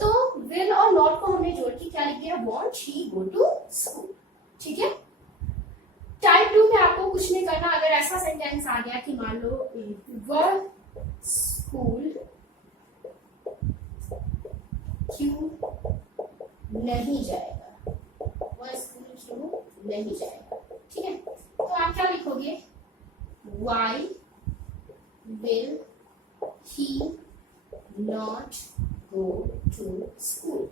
तो विल और नॉट को हमने जोड़ के क्या लिख दिया, won't he go to school, ठीक है। टाइप 2 में आपको कुछ नहीं करना। अगर ऐसा सेंटेंस आ गया कि मान लो वह स्कूल क्यों नहीं जाएगा, वह स्कूल क्यों नहीं जाएगा, ठीक है, तो आप क्या लिखोगे, why will he not go to school.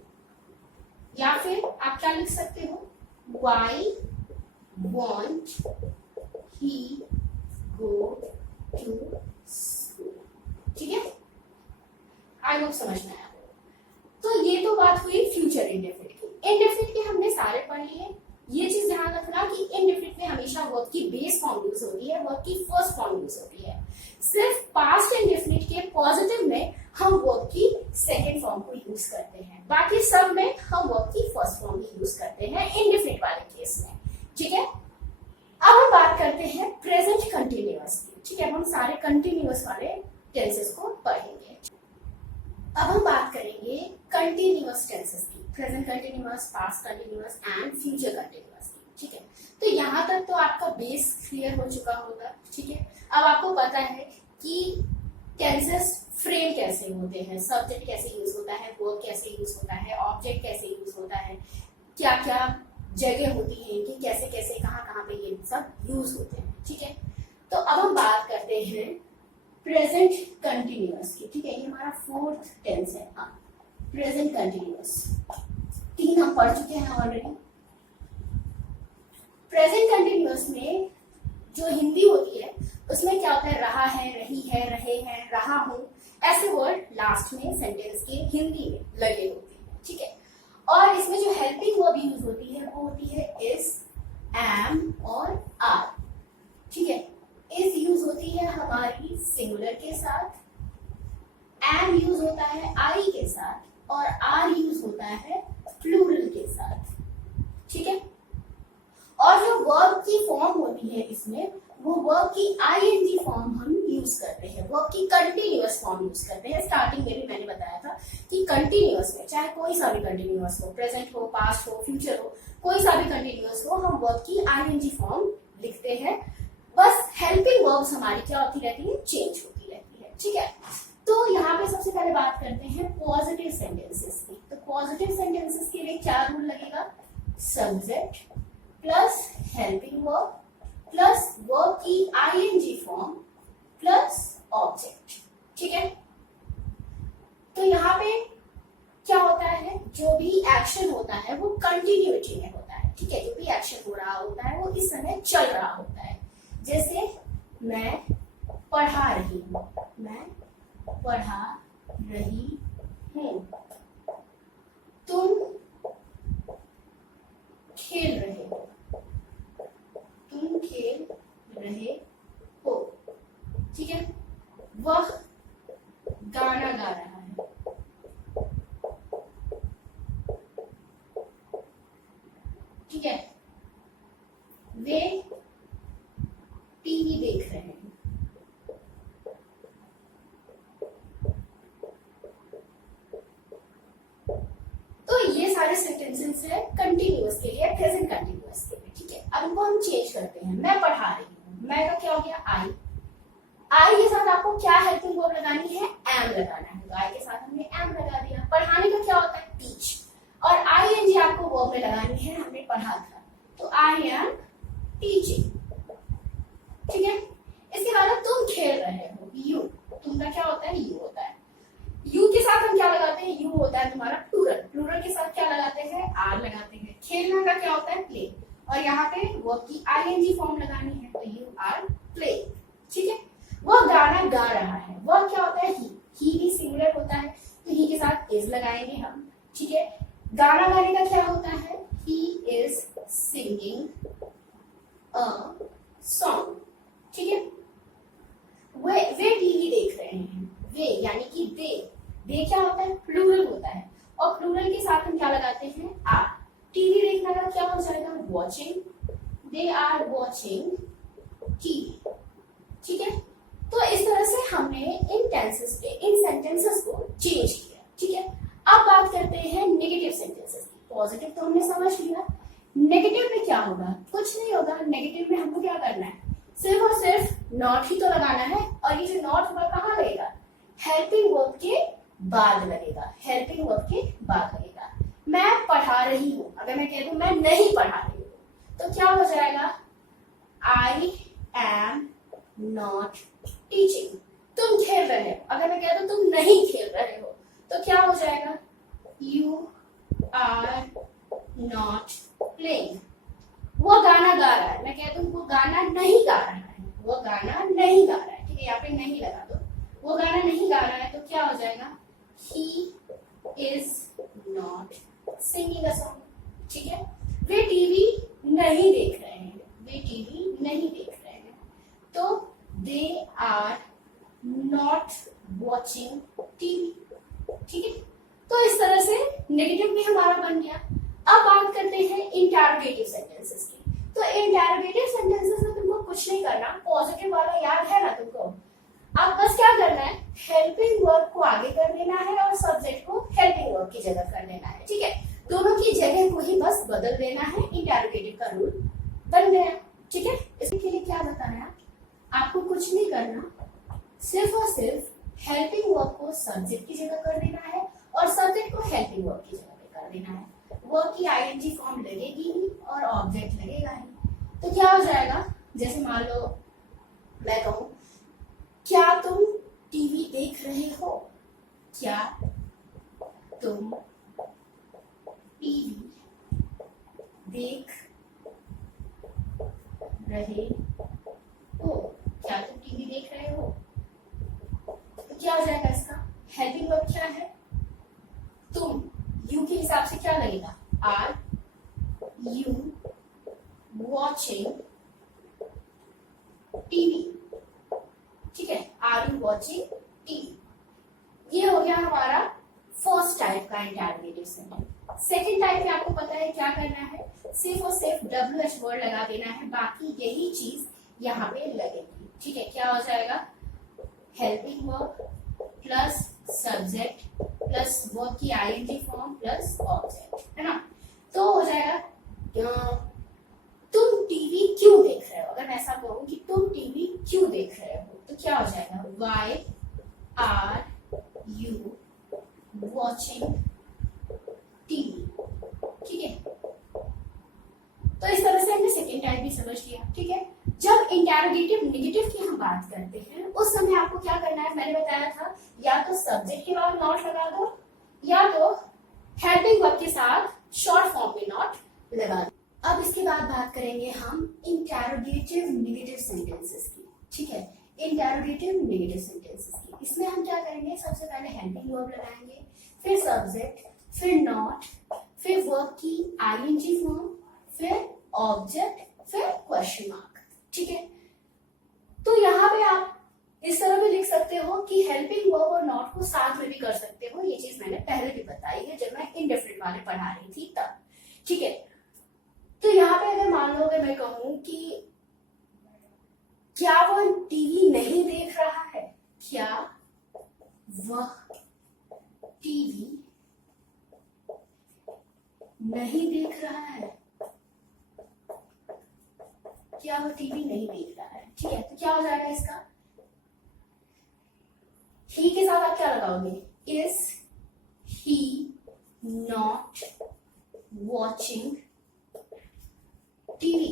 या फिर आप क्या लिख सकते हो, why won't he go to school, ठीक है। आई होप समझ में आया। तो ये तो बात हुई फ्यूचर इंडेफिनिट की। इंडेफिनिट के हमने सारे पढ़ लिए। ये चीज ध्यान रखना कि इंडेफिनिट में हमेशा वर्ब की बेस फॉर्म यूज होती है, वर्ब की फर्स्ट फॉर्म यूज होती है। सिर्फ पास्ट इंडेफिनिट के पॉजिटिव में हम वर्ब की सेकेंड फॉर्म को यूज करते हैं, बाकी सब में हम वर्ब की फर्स्ट फॉर्म ही यूज करते हैं इंडेफिनिट वाले केस में, ठीक है। अब हम बात करते हैं प्रेजेंट कंटिन्यूअस की, ठीक है। हम सारे कंटिन्यूअस वाले टेंसेस को पढ़ेंगे। अब हम बात करेंगे कंटिन्यूअस टेंसेस की, present continuous, past continuous and future continuous की, ठीक है। तो यहाँ तक तो आपका बेस क्लियर हो चुका होगा, ठीक है। अब आपको पता है कि टेंसेस फ्रेम कैसे होते हैं, सब्जेक्ट कैसे यूज होता है, वर्ब कैसे यूज होता है, ऑब्जेक्ट कैसे यूज होता है, क्या क्या जगह होती है कि कैसे कैसे कहाँ कहाँ पे ये सब यूज होते हैं, ठीक है। तो अब हम बात करते हैं प्रेजेंट कंटिन्यूअस की, ठीक है। ये हमारा फोर्थ टेंस है, हाँ, प्रेजेंट कंटिन्यूअस। 3 हम पढ़ चुके हैं ऑलरेडी। प्रेजेंट कंटिन्यूअस में जो हिंदी होती है उसमें क्या होता है, रहा है, रही है, रहे हैं, रहा हूं, ऐसे वर्ड लास्ट में सेंटेंस के हिंदी में लगे होते हैं, ठीक है। और इसमें जो हेल्पिंग वर्ब यूज होती है वो होती है इज, एम और आर, ठीक है। इज यूज होती है हमारी सिंगुलर के साथ, एम यूज होता है आई के साथ और आर यूज होता है प्लूरल के साथ, ठीक है। और जो वर्ब की फॉर्म होती है इसमें, वो वर्ब की आईएनजी फॉर्म हम यूज करते हैं, वर्ब की कंटिन्यूअस फॉर्म यूज करते हैं। स्टार्टिंग में भी मैंने बताया था कि कंटिन्यूअस में चाहे कोई सा भी कंटिन्यूअस हो, प्रेजेंट हो, पास्ट हो, फ्यूचर हो, कोई सा भी कंटिन्यूअस हो, हम वर्ब की आईएनजी फॉर्म लिखते हैं। बस हेल्पिंग वर्ब्स हमारी क्या होती रहती है, चेंज होती रहती है, ठीक है। तो यहाँ पे सबसे पहले बात करते हैं पॉजिटिव सेंटेंसेस की। तो पॉजिटिव सेंटेंसेस के लिए क्या रूल लगेगा, subject plus helping verb plus verb की आईएनजी फॉर्म प्लस ऑब्जेक्ट, ठीक है। तो यहाँ पे क्या होता है, जो भी एक्शन होता है वो कंटिन्यूटी में होता है, ठीक है। जो भी एक्शन हो रहा होता है वो इस समय चल रहा होता है। जैसे मैं पढ़ा रही हूँ, मैं पढ़ा रही हूँ, तुम खेल रहे हो, तुम खेल रहे हो, ठीक है। वह गाना गा रहा है, ठीक है। वे टीवी देख रहे हैं, तो ये सारे सेंटेंसेस है कंटिन्यूअस के लिए, प्रेजेंट कंटिन्यूअस के लिए, ठीक है। अब इनको हम चेंज करते हैं। मैं पढ़ा रही हूँ, मैं का क्या हो गया आई, आई के साथ आपको क्या हेल्पिंग वर्ब लगानी है, एम लगाना है, तो आई के साथ हमने एम लगा दिया। पढ़ाने का क्या होता है, टीच, और आईएनजी आपको वर्ब में लगानी है, हमने पढ़ा था, तो आई एम टीचिंग, ठीक है। इसके बाद तुम खेल रहे हो, यू, तुम का क्या होता है, यू होता है। यू के साथ हम क्या लगाते हैं, यू होता है तुम्हारा प्लूरल, प्लूरल के साथ क्या लगाते हैं, आर लगाते हैं। खेलना का क्या होता है, प्ले, और यहाँ पे वर्ब की आईएनजी फॉर्म लगानी है, तो यू आर प्लेइंग, ठीक है। वह गाना गा रहा है, वह क्या होता है, ही भी सिंगुलर होता है, तो ही के साथ इज लगाएंगे हम, ठीक है। गाना गाने का क्या होता है, he is singing a song, ठीक है। वे टीवी देख रहे हैं, वे यानी कि दे क्या होता है, प्लूरल होता है, और प्लूरल के साथ हम क्या लगाते हैं, आर। टीवी देखना का क्या हो जाएगा, watching, they are watching TV, ठीक है। तो इस तरह से हमने इन टेंसेस पे, इन सेंटेंसेस को चेंज किया, ठीक है। अब बात करते हैं नेगेटिव सेंटेंसेस की। पॉजिटिव तो हमने समझ लिया, नेगेटिव में क्या होगा, कुछ नहीं होगा। नेगेटिव में हमको क्या करना है, सिर्फ और सिर्फ नॉट ही तो लगाना है, और ये जो नॉट होगा कहाँ लगेगा, हेल्पिंग वर्ब के बाद लगेगा, हेल्पिंग वर्ब के बाद लगेगा। मैं पढ़ा रही हूँ, अगर मैं कह दूं मैं नहीं पढ़ा रही हूँ, तो क्या हो जाएगा, आई एम नॉट टीचिंग। तुम खेल रहे हो, अगर मैं कह दूं तुम नहीं खेल रहे हो, तो क्या हो जाएगा, यू आर नॉट प्लेइंग। वो गाना गा रहा है, मैं कह दूं वो गाना नहीं गा रहा है, वो गाना नहीं गा रहा है, ठीक है, यहाँ पे नहीं लगा दो। वो गाना नहीं गा रहा है, तो क्या हो जाएगा, he is not singing a song, ठीक है। वे टीवी नहीं देख रहे हैं, वे टीवी नहीं देख रहे हैं, तो they are not watching TV, ठीक है। तो इस तरह से नेगेटिव भी हमारा बन गया। अब बात करते हैं इंटरोगेटिव सेंटेंसेस की। तो इंटरोगेटिव सेंटेंसेस में तुमको कुछ नहीं करना, पॉजिटिव वाला याद है ना तुमको। अब बस क्या करना है, हेल्पिंग वर्ब को आगे कर देना है और सब्जेक्ट को हेल्पिंग वर्ब की जगह कर देना है, ठीक है। दोनों की जगह को ही बस बदल देना है, इंटरोगेटिव का रूल बन गया, ठीक है। इसके लिए क्या बताया, आपको कुछ नहीं करना, सिर्फ और सिर्फ हेल्पिंग वर्ब को सब्जेक्ट की जगह कर देना है और सब्जेक्ट को हेल्पिंग वर्ब की जगह पे कर देना है। वर्ब की आईएनजी फॉर्म लगेगी ही और ऑब्जेक्ट लगेगा ही। तो क्या हो जाएगा, जैसे मान लो मैं कहूं, क्या तुम टीवी देख रहे हो, क्या तुम टीवी देख रहे हो, क्या तुम टीवी देख रहे हो, तो क्या हो जाएगा इसका हेल्पिंग वर्ब क्या है, तुम, यू के हिसाब से क्या लगेगा, आर यू वॉचिंग टीवी, ठीक है, आर यू वॉचिंग टीवी। ये हो गया हमारा फर्स्ट टाइप का इंटरोगेटिव सेंटेंस। सेकंड टाइप में आपको पता है क्या करना है, सिर्फ और सिर्फ WH वर्ड लगा देना है, बाकी यही चीज यहाँ पे लगेगी, ठीक है। क्या हो जाएगा, helping verb plus subject plus verb की आईएनजी फॉर्म प्लस ऑब्जेक्ट, है ना। तो हो जाएगा तुम टीवी क्यों देख रहे हो। अगर मैं ऐसा कहूं कि तुम टीवी क्यों देख रहे हो, तो क्या हो जाएगा, why are you watching TV, ठीक है। तो इस तरह से हमने सेकेंड टाइप भी समझ लिया, ठीक है। जब इंटरोगेटिव नेगेटिव की हम बात करते हैं उस समय आपको क्या करना है, मैंने बताया था, या तो सब्जेक्ट के बाद नॉट लगा दो, या तो हेल्पिंग वर्ब के साथ शॉर्ट फॉर्म में नॉट लगा दें। अब इसके बाद बात करेंगे हम इंटेरोगेटिव नेगेटिव सेंटेंसेस की। ठीक है, इंटेरोगेटिव नेगेटिव सेंटेंसेस की, इसमें हम क्या करेंगे, सबसे पहले हेल्पिंग वर्ब लगाएंगे, फिर सब्जेक्ट, फिर नॉट, फिर वर्ब की आईएनजी फॉर्म, फिर ऑब्जेक्ट, फिर क्वेश्चन मार्क। ठीक है, तो यहाँ पे आप इस तरह भी लिख सकते हो कि हेल्पिंग वर्ब और नॉट को साथ में भी कर सकते हो। ये चीज मैंने पहले भी बताई है जब मैं इंडेफिनिट वाले पढ़ा रही थी तब। ठीक है, तो यहाँ पे अगर मान लो अगर मैं कहूं कि क्या वह टीवी नहीं देख रहा है, क्या वह टीवी नहीं देख रहा है, क्या वह टीवी नहीं देख रहा है। ठीक है, तो क्या हो जाएगा इसका, ही के साथ आप क्या लगाओगे, is he not watching TV.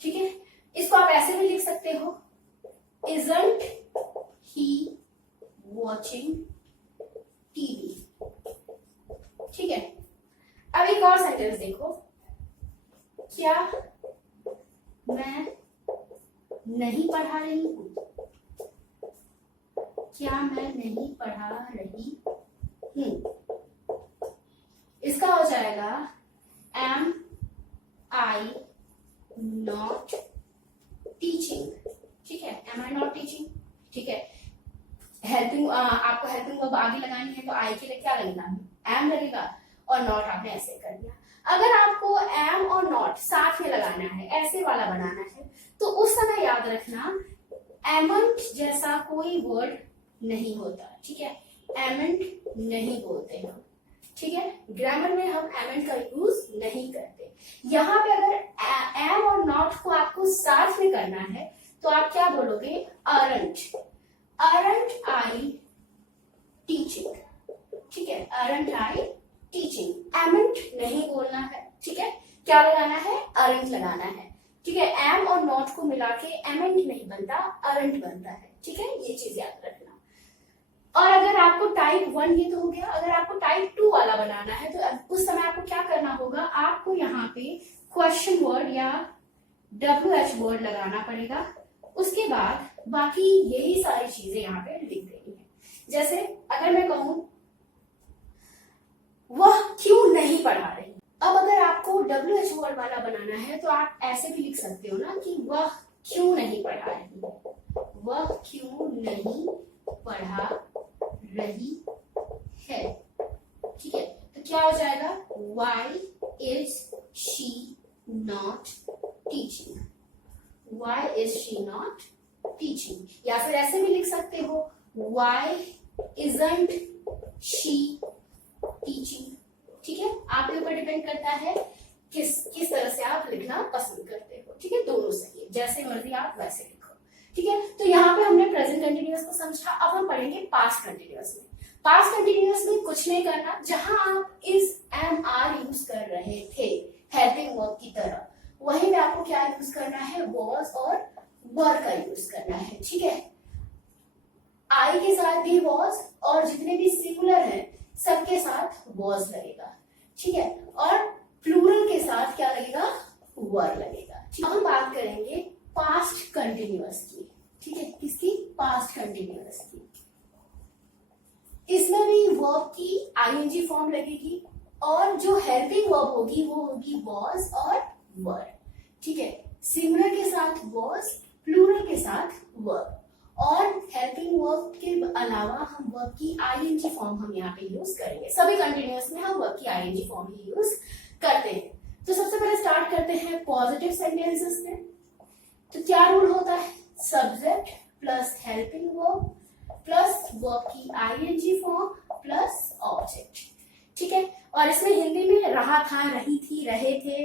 ठीक है, इसको आप ऐसे भी लिख सकते हो, isn't he watching TV। ठीक है, अब एक और सेंटेंस देखो, क्या मैं नहीं पढ़ा रही हूं, क्या मैं नहीं पढ़ा रही हूं, इसका हो जाएगा am I not teaching। ठीक है, am I not teaching। ठीक है, हेल्पिंग आपको हेल्पिंग वर्ब आगे लगानी है तो आई के लिए क्या लगेगा, am लगेगा, और नॉट आपने ऐसे कर दिया। अगर आपको am और नॉट साथ में लगाना है, ऐसे वाला बनाना है, तो उस समय याद रखना एमेंट जैसा कोई वर्ड नहीं होता। ठीक है, एमेंट नहीं बोलते हम। ठीक है, ग्रामर में हम एमेंट का यूज नहीं करते। यहाँ पे अगर एम और नॉट को आपको साथ में करना है तो आप क्या बोलोगे, अरंट, अरंट आई टीचिंग। ठीक है, अरंट आई टीचिंग, एमेंट नहीं बोलना है। ठीक है, क्या लगाना है, अरंट लगाना है। ठीक है, एम और नॉट को मिला के एमेंट नहीं बनता, अरंट बनता है। ठीक है, ये चीज याद रखना। और अगर आपको टाइप 1 ये तो हो गया, अगर आपको टाइप 2 वाला बनाना है तो उस समय आपको क्या करना होगा, आपको यहाँ पे क्वेश्चन वर्ड या WH वर्ड लगाना पड़ेगा। उसके बाद बाकी यही सारी चीजें यहाँ पे लिख देनी है। जैसे अगर मैं कहूं वह क्यों नहीं पढ़ा रही, अब अगर आपको WH वर्ड वाला बनाना है तो आप ऐसे भी लिख सकते हो ना कि वह क्यों नहीं पढ़ा रही, वह क्यों नहीं पढ़ा रही है। ठीक है, तो क्या हो जाएगा, why is she not teaching, why is she not teaching। या फिर ऐसे भी लिख सकते हो, why isn't she teaching। ठीक है, आपके ऊपर डिपेंड करता है किस तरह से आप लिखना पसंद करते हो। ठीक है, दोनों सही है, जैसे मर्जी आप वैसे लिखो। ठीक है, तो यहाँ पे हमने प्रेजेंट कंटिन्यूअस को समझा। अब हम पढ़ेंगे पास्ट कंटिन्यूअस में। पास्ट कंटिन्यूअस में कुछ नहीं करना, जहां आप इज एम आर यूज कर रहे थे हेल्पिंग वर्ब की तरह, वहीं में आपको क्या यूज करना है, वॉज और वर का यूज करना है। ठीक है, आई के साथ भी वॉज और जितने भी सिंगुलर हैं सबके साथ वॉज लगेगा। ठीक है, और प्लूरल के साथ क्या लगेगा, वर लगेगा। अब हम बात करेंगे पास्ट कंटिन्यूअस की। ठीक है, किसकी, पास्ट कंटिन्यूअस की। इसमें भी वर्ब की आईएनजी फॉर्म लगेगी और जो हेल्पिंग वर्ब होगी वो होगी वॉज और वर। ठीक है, सिंगुलर के साथ वॉज, प्लूरल के साथ वर्ब, और हेल्पिंग वर्ब के अलावा हम वर्ब की आईएनजी फॉर्म हम यहाँ पे यूज करेंगे। सभी कंटिन्यूअस में हम वर्ब की आईएनजी फॉर्म ही यूज करते हैं। तो सबसे पहले स्टार्ट करते हैं पॉजिटिव सेंटेंसेस में। तो क्या रूल होता है, subject plus helping verb plus verb की आईएनजी फॉर्म प्लस ऑब्जेक्ट। ठीक है, और इसमें हिंदी में रहा था, रही थी, रहे थे,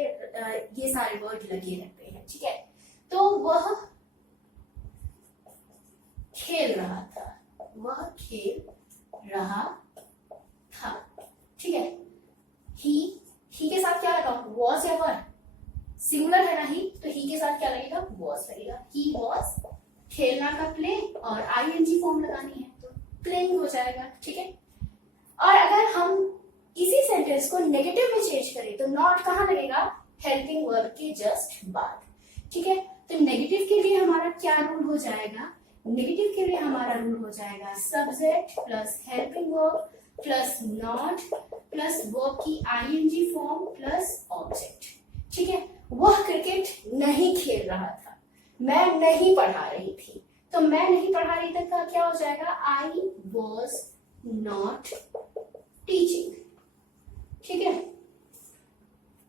ये सारे वर्ड लगे रहते हैं। ठीक है, तो वह खेल रहा था, वह खेल रहा था। ठीक है, ही के साथ क्या लगा, वॉज या वर, सिंगुलर है ना ही, तो ही के साथ क्या लगेगा, वॉज लगेगा। ही वॉज, खेलना का प्ले और आईएनजी फॉर्म लगानी है तो प्लेइंग हो जाएगा। ठीक है, और अगर हम इसी सेंटेंस को नेगेटिव में चेंज करें तो नॉट कहाँ लगेगा, हेल्पिंग वर्ब के जस्ट बाद। ठीक है, तो नेगेटिव के लिए हमारा क्या रूल हो जाएगा, नेगेटिव के लिए हमारा रूल हो जाएगा subject plus helping verb plus not plus verb की आईएनजी फॉर्म प्लस ऑब्जेक्ट। ठीक है, वह क्रिकेट नहीं खेल रहा था, मैं नहीं पढ़ा रही थी, तो मैं नहीं पढ़ा रही थी का क्या हो जाएगा, आई वॉज नॉट टीचिंग। ठीक है,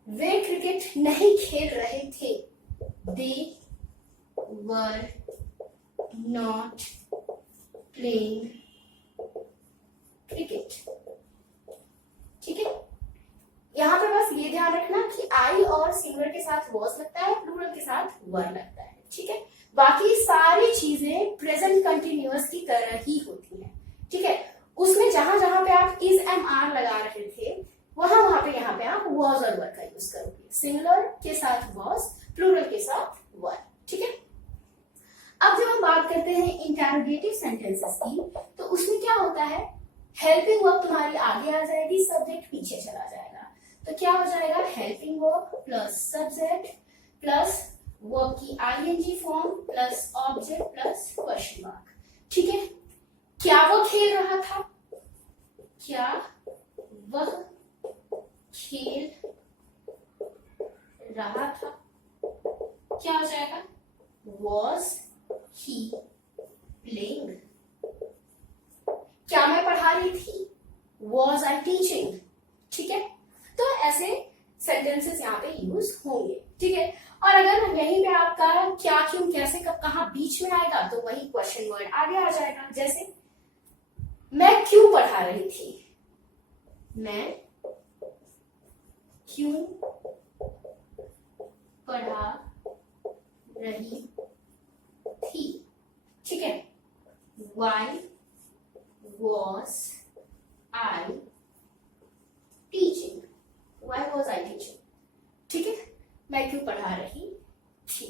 वे क्रिकेट नहीं खेल रहे थे, दे वर नॉट प्लेइंग क्रिकेट। ठीक है, यहां पे बस ये ध्यान रखना कि आई और सिंगुलर के साथ वॉज लगता है, प्लूरल के साथ वर लगता है। ठीक है, बाकी सारी चीजें प्रेजेंट कंटिन्यूअस की तरह ही होती हैं। ठीक है, उसमें जहां जहां पे आप इज एम आर लगा रहे थे वहां वहां पे यहाँ पे आप वॉज और वर का यूज करोगे, सिंगुलर के साथ वॉज, प्लूरल के साथ वर। ठीक है, अब जब हम बात करते हैं इंटरोगेटिव सेंटेंसेस की, तो उसमें क्या होता है, हेल्पिंग वर्ब तुम्हारी आगे आ जाएगी, सब्जेक्ट पीछे चला जाएगा। तो क्या हो जाएगा, helping verb plus subject plus verb की ING form plus object plus question mark. ठीक है, क्या वो खेल रहा था, क्या वह खेल रहा था, क्या हो जाएगा, वॉज ही प्लेइंग। क्या मैं पढ़ा रही थी, वॉज आई टीचिंग। ठीक है, तो ऐसे सेंटेंसेस यहाँ पे यूज होंगे। ठीक है, और अगर यहीं पे आपका क्या क्यों कैसे कब कहाँ बीच में आएगा तो वही क्वेश्चन वर्ड आगे आ जाएगा। जैसे मैं क्यों पढ़ा रही थी, मैं क्यों पढ़ा रही थी। ठीक है, why was I teaching, why was I teaching. ठीक है, मैं क्यों पढ़ा रही थी।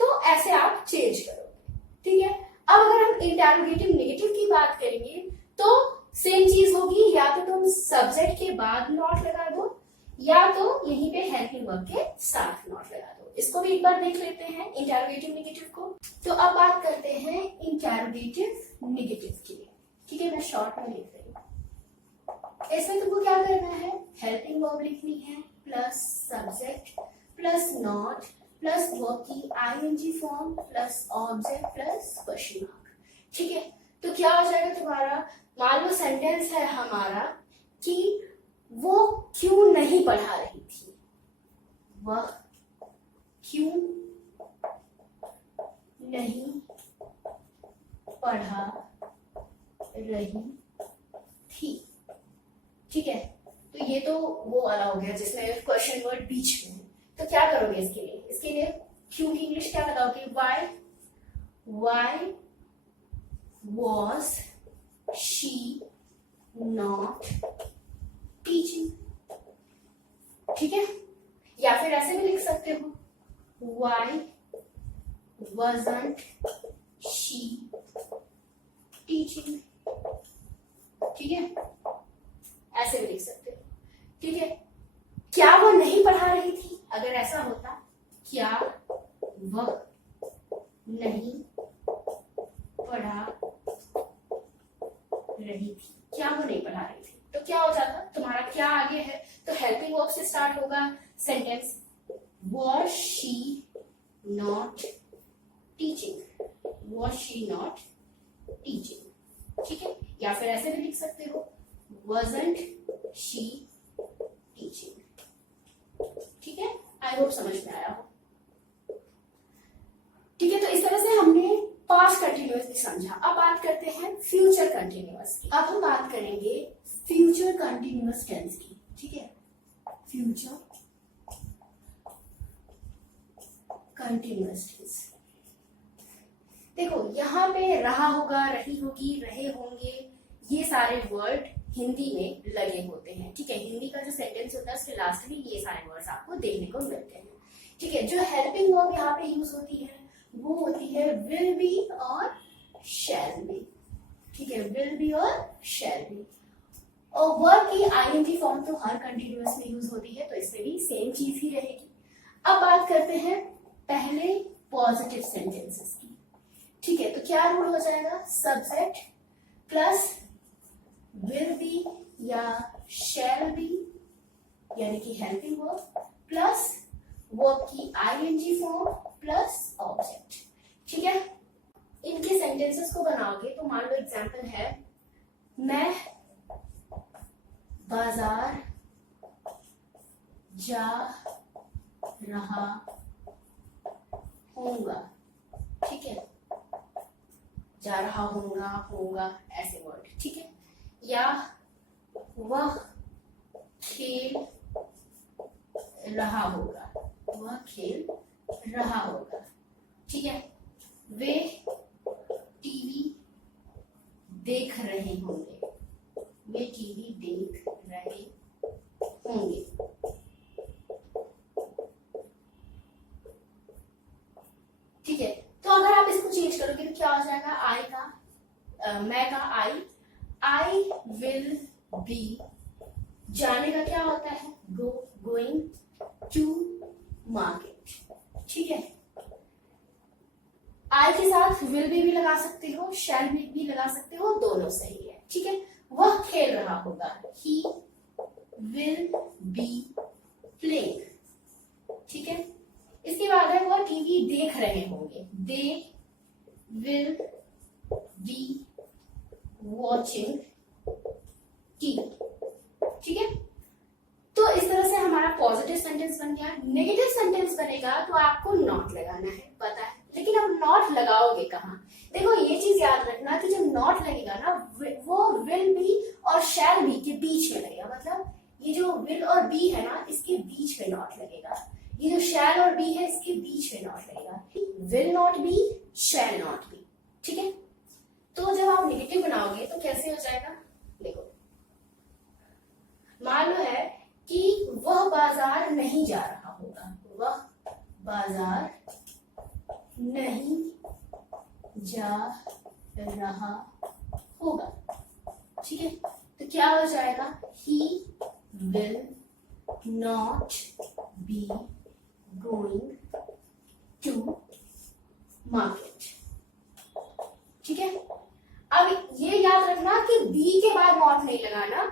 तो ऐसे आप चेंज करोगे। ठीक है, अब अगर हम इंटरोगेटिव नेगेटिव की बात करेंगे तो सेम चीज होगी, या तो तुम सब्जेक्ट के बाद नॉट लगा दो या तो यहीं पे हेल्पिंग वर्ब के साथ नॉट लगा दो। इसको भी एक बार देख लेते हैं इंटरोगेटिव नेगेटिव को। तो अब बात करते हैं इंटरोगेटिव नेगेटिव की। ठीक है, मैं शॉर्ट में लिख रही हूँ। इसमें तुमको क्या करना है, हेल्पिंग वर्ब लिखनी है plus subject plus not plus verb की ING form plus object plus question mark. ठीक है, तो क्या हो जाएगा तुम्हारा, मान लो सेंटेंस है हमारा कि वो क्यों नहीं पढ़ा रही थी, वह क्यों नहीं पढ़ा रही थी। ठीक है, तो ये तो वो वाला हो गया जिसमें क्वेश्चन वर्ड बीच में है। तो क्या करोगे इसके लिए, इसके लिए क्यों की इंग्लिश क्या बताओगे, why was she not teaching. ठीक है, या फिर ऐसे भी लिख सकते हो, वाई wasn't she teaching। ठीक है, ऐसे भी लिख सकते हो। ठीक है, क्या वो नहीं पढ़ा रही थी, अगर ऐसा होता, क्या वह नहीं पढ़ा रही थी, क्या वो नहीं पढ़ा रही थी, तो क्या हो जाता, तुम्हारा क्या आगे है तो हेल्पिंग वर्ब से स्टार्ट होगा sentence, was she not teaching, was she not teaching। ठीक है, या फिर ऐसे भी लिख सकते हो, wasn't she teaching। ठीक है, आई होप समझ में आया हो। ठीक है, तो इस तरह से हमने पास्ट कंटिन्यूअस भी समझा। अब बात करते हैं फ्यूचर कंटिन्यूअस की। अब हम बात करेंगे फ्यूचर कंटिन्यूअस टेंस की। ठीक है, फ्यूचर कंटिन्यूअस टेंस। देखो यहाँ पे रहा होगा, रही होगी, रहे होंगे, ये सारे वर्ड हिंदी में लगे होते हैं। ठीक है, हिंदी का जो सेंटेंस होता है उसके लास्ट में ये सारे वर्ड्स आपको देखने को मिलते हैं। ठीक है, जो हेल्पिंग वर्ब यहाँ पे यूज होती है वो होती है विल बी और शैल बी। ठीक है, विल बी और शैल बी। और वर्ब की आईएनजी फॉर्म तो हर कंटिन्यूअस में यूज होती है, तो इसमें भी सेम चीज ही रहेगी। अब बात करते हैं पहले पॉजिटिव सेंटेंसेस की। ठीक है, तो क्या रूल हो जाएगा, सब्जेक्ट प्लस विल बी या शैल बी यानी कि हेल्पिंग वर्ब प्लस वर्ब की आईएनजी फॉर्म प्लस ऑब्जेक्ट। ठीक है, इनके सेंटेंसेस को बनाओगे तो मान लो एग्जांपल है, मैं बाजार जा रहा होऊंगा। ठीक है, जा रहा होऊंगा, होऊंगा ऐसे वर्ड। ठीक है, या वह खेल रहा होगा, वह खेल रहा होगा। ठीक है, वे टीवी देख रहे होंगे, वे टीवी देख रहे होंगे। ठीक है, तो अगर आप इसको चेंज करोगे तो क्या हो जाएगा, आई का मैं का आई विल बी, जाने का क्या होता है, गोइंग टू मार्केट। ठीक है, आई के साथ विल भी लगा सकते हो, शैल भी लगा सकते हो, दोनों सही है। ठीक है, वह खेल रहा होगा, ही विल बी प्लेइंग। ठीक है, इसके बाद है वह टीवी देख रहे होंगे, they will be watching TV. ठीक है, तो इस तरह से हमारा पॉजिटिव सेंटेंस बन गया। नेगेटिव सेंटेंस बनेगा तो आपको नॉट लगाना है, पता है, लेकिन अब नॉट लगाओगे कहाँ? देखो ये चीज याद रखना कि जब नॉट लगेगा ना, वो विल बी और शैल बी के बीच में लगेगा। मतलब ये जो विल और बी है ना, इसके बीच में नॉट लगेगा। ये जो शैल और बी है, इसके बीच में नॉट लगेगा। Will not B, shell not B. ठीक है, तो जब आप नेगेटिव बनाओगे तो कैसे हो जाएगा, देखो मान लो है कि वह बाजार नहीं जा रहा होगा, वह बाजार नहीं जा रहा होगा। ठीक है, तो क्या हो जाएगा, he will not be going to market. ठीक है, अब ये याद रखना कि बी के बाद नॉट नहीं लगाना,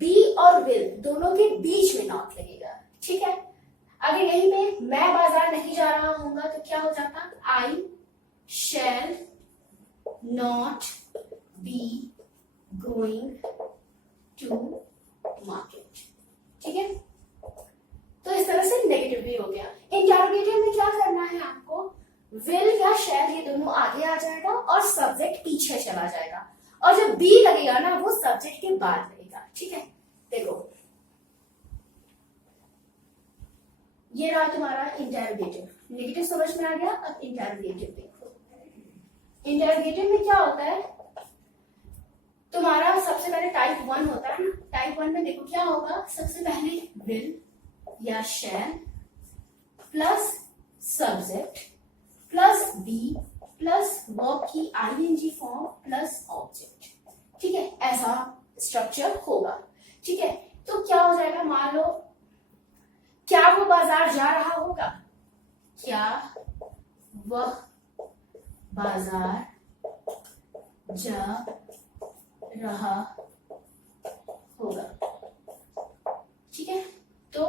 बी और विल दोनों के बीच में नॉट लगेगा। ठीक है, अगर यहीं पे मैं बाजार नहीं जा रहा हूँगा तो क्या हो जाता, I shall not be going to market. ठीक है, तो इस तरह से नेगेटिव भी हो गया। इंटरोगेटिव में क्या करना है आपको, विल या शैल ये दोनों आगे आ जाएगा और सब्जेक्ट पीछे चला जाएगा, और जब बी लगेगा ना वो सब्जेक्ट के बाद लगेगा। ठीक है, देखो ये रहा तुम्हारा इंटरोगेटिव। नेगेटिव समझ में आ गया, अब इंटरोगेटिव देखो। इंटरोगेटिव में क्या होता है, तुम्हारा सबसे पहले टाइप 1 होता है ना, टाइप 1 में देखो क्या होगा, सबसे पहले विल या shall plus subject plus be plus verb की आईएनजी फॉर्म प्लस ऑब्जेक्ट। ठीक है, ऐसा स्ट्रक्चर होगा। ठीक है, तो क्या हो जाएगा, मान लो क्या वो बाजार जा रहा होगा, क्या वह बाजार जा रहा होगा। ठीक है, तो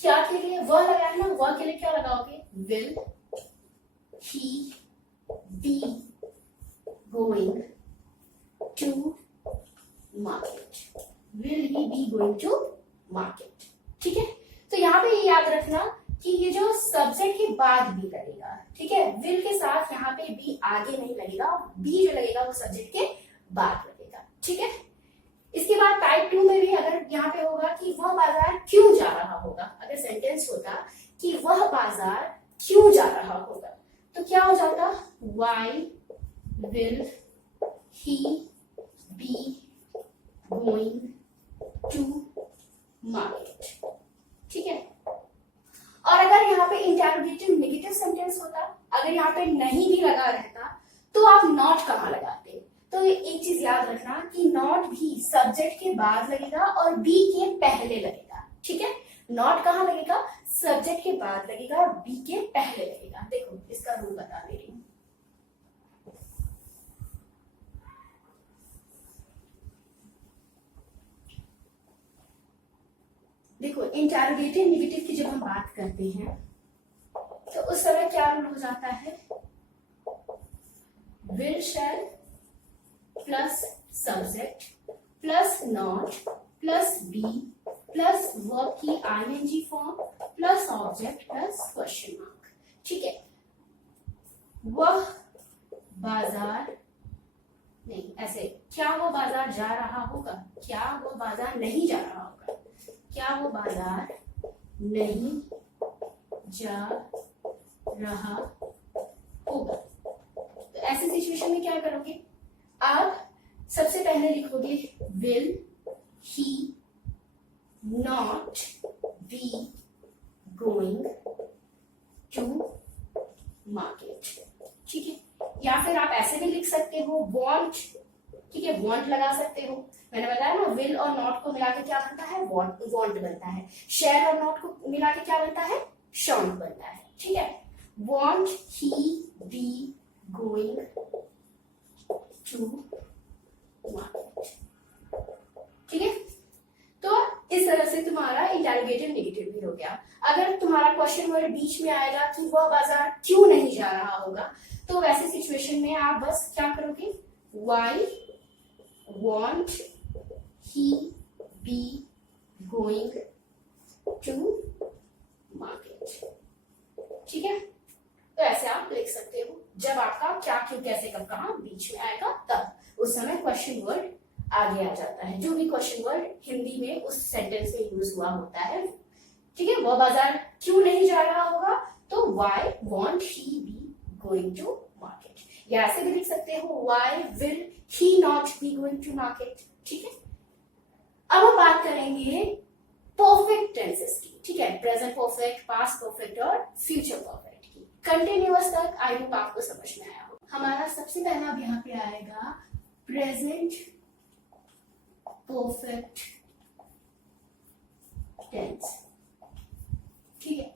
क्या के लिए वह लगाया ना, वह के लिए क्या लगाओगे, will he be going to market, will he be going to market. ठीक है, तो यहाँ पे ये याद रखना कि ये जो सब्जेक्ट के बाद बी लगेगा। ठीक है, विल के साथ यहाँ पे बी आगे नहीं लगेगा, बी जो लगेगा वो सब्जेक्ट के बाद लगेगा। ठीक है, इसके बाद टाइप 2 में भी अगर यहाँ पे होगा कि वह बाजार क्यों जा रहा होगा, अगर सेंटेंस होता कि वह बाजार क्यों जा रहा होगा, तो क्या हो जाता, why will he be going to market. ठीक है, और अगर यहाँ पे इंटरोगेटिव नेगेटिव सेंटेंस होता, अगर यहाँ पे नहीं भी लगा रहता तो आप नॉट कहाँ लगाते। तो एक चीज याद रखना कि नॉट भी सब्जेक्ट सब्जेक्ट के बाद लगेगा और बी के पहले लगेगा, ठीक है। नॉट कहाँ लगेगा, सब्जेक्ट के बाद लगेगा और बी के पहले लगेगा। देखो इसका रूल बता दे रही हूं। देखो इंटरोगेटिव नेगेटिव की जब हम बात करते हैं तो उस समय क्या रूल हो जाता है, will shall plus subject plus not plus be plus verb की ING form plus object plus question mark, ठीक है। वह बाजार नहीं, ऐसे क्या वो बाजार जा रहा होगा, क्या वो बाजार नहीं जा रहा होगा, क्या वो बाजार नहीं जा रहा होगा। तो ऐसी सिचुएशन में क्या करोगे, आप सबसे पहले लिखोगे will he not be going to market, ठीक है। या फिर आप ऐसे भी लिख सकते हो वॉन्ट, ठीक है, वॉन्ट लगा सकते हो। मैंने बताया ना विल और नॉट को मिला के क्या बनता है, वॉन्ट बनता है। शेयर और नॉट को मिला के क्या बनता है, शॉन्ट बनता है, ठीक है। Won't he be going to market, ठीक है। तो इस तरह से तुम्हारा इंटरोगेटिव नेगेटिव भी हो गया। अगर तुम्हारा क्वेश्चन वर्ड बीच में आएगा कि वह बाजार क्यों नहीं जा रहा होगा, तो वैसे सिचुएशन में आप बस क्या करोगे, why won't he be going to market, ठीक है। तो ऐसे आप लिख सकते हो। जब आपका क्या क्यों कैसे कब कहां बीच में आएगा तब उस समय क्वेश्चन वर्ड आगे आ जाता है, जो भी क्वेश्चन वर्ड हिंदी में उस सेंटेंस में यूज हुआ होता है, ठीक है। वह बाजार क्यों नहीं जा रहा होगा, तो why won't he be going to market. या ऐसे भी लिख सकते हो why will he not be going to market, ठीक है। अब हम बात करेंगे परफेक्ट टेंसेस की, ठीक है, प्रेजेंट परफेक्ट, पास्ट परफेक्ट और फ्यूचर परफेक्ट की। कंटिन्यूअस तक आई होप आपको समझ में आया हो। हमारा सबसे पहला अब यहाँ पे आएगा प्रेजेंट परफेक्ट टेंस, ठीक है।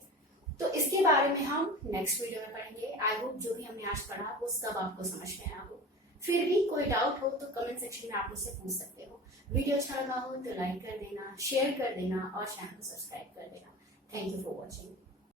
तो इसके बारे में हम नेक्स्ट वीडियो में पढ़ेंगे। आई होप जो भी हमने आज पढ़ा वो सब आपको समझ में आया हो। फिर भी कोई डाउट हो तो कमेंट सेक्शन में आप मुझसे पूछ सकते हो। वीडियो अच्छा लगा हो तो लाइक कर देना, शेयर कर देना और चैनल को सब्सक्राइब कर देना। Thank you for watching.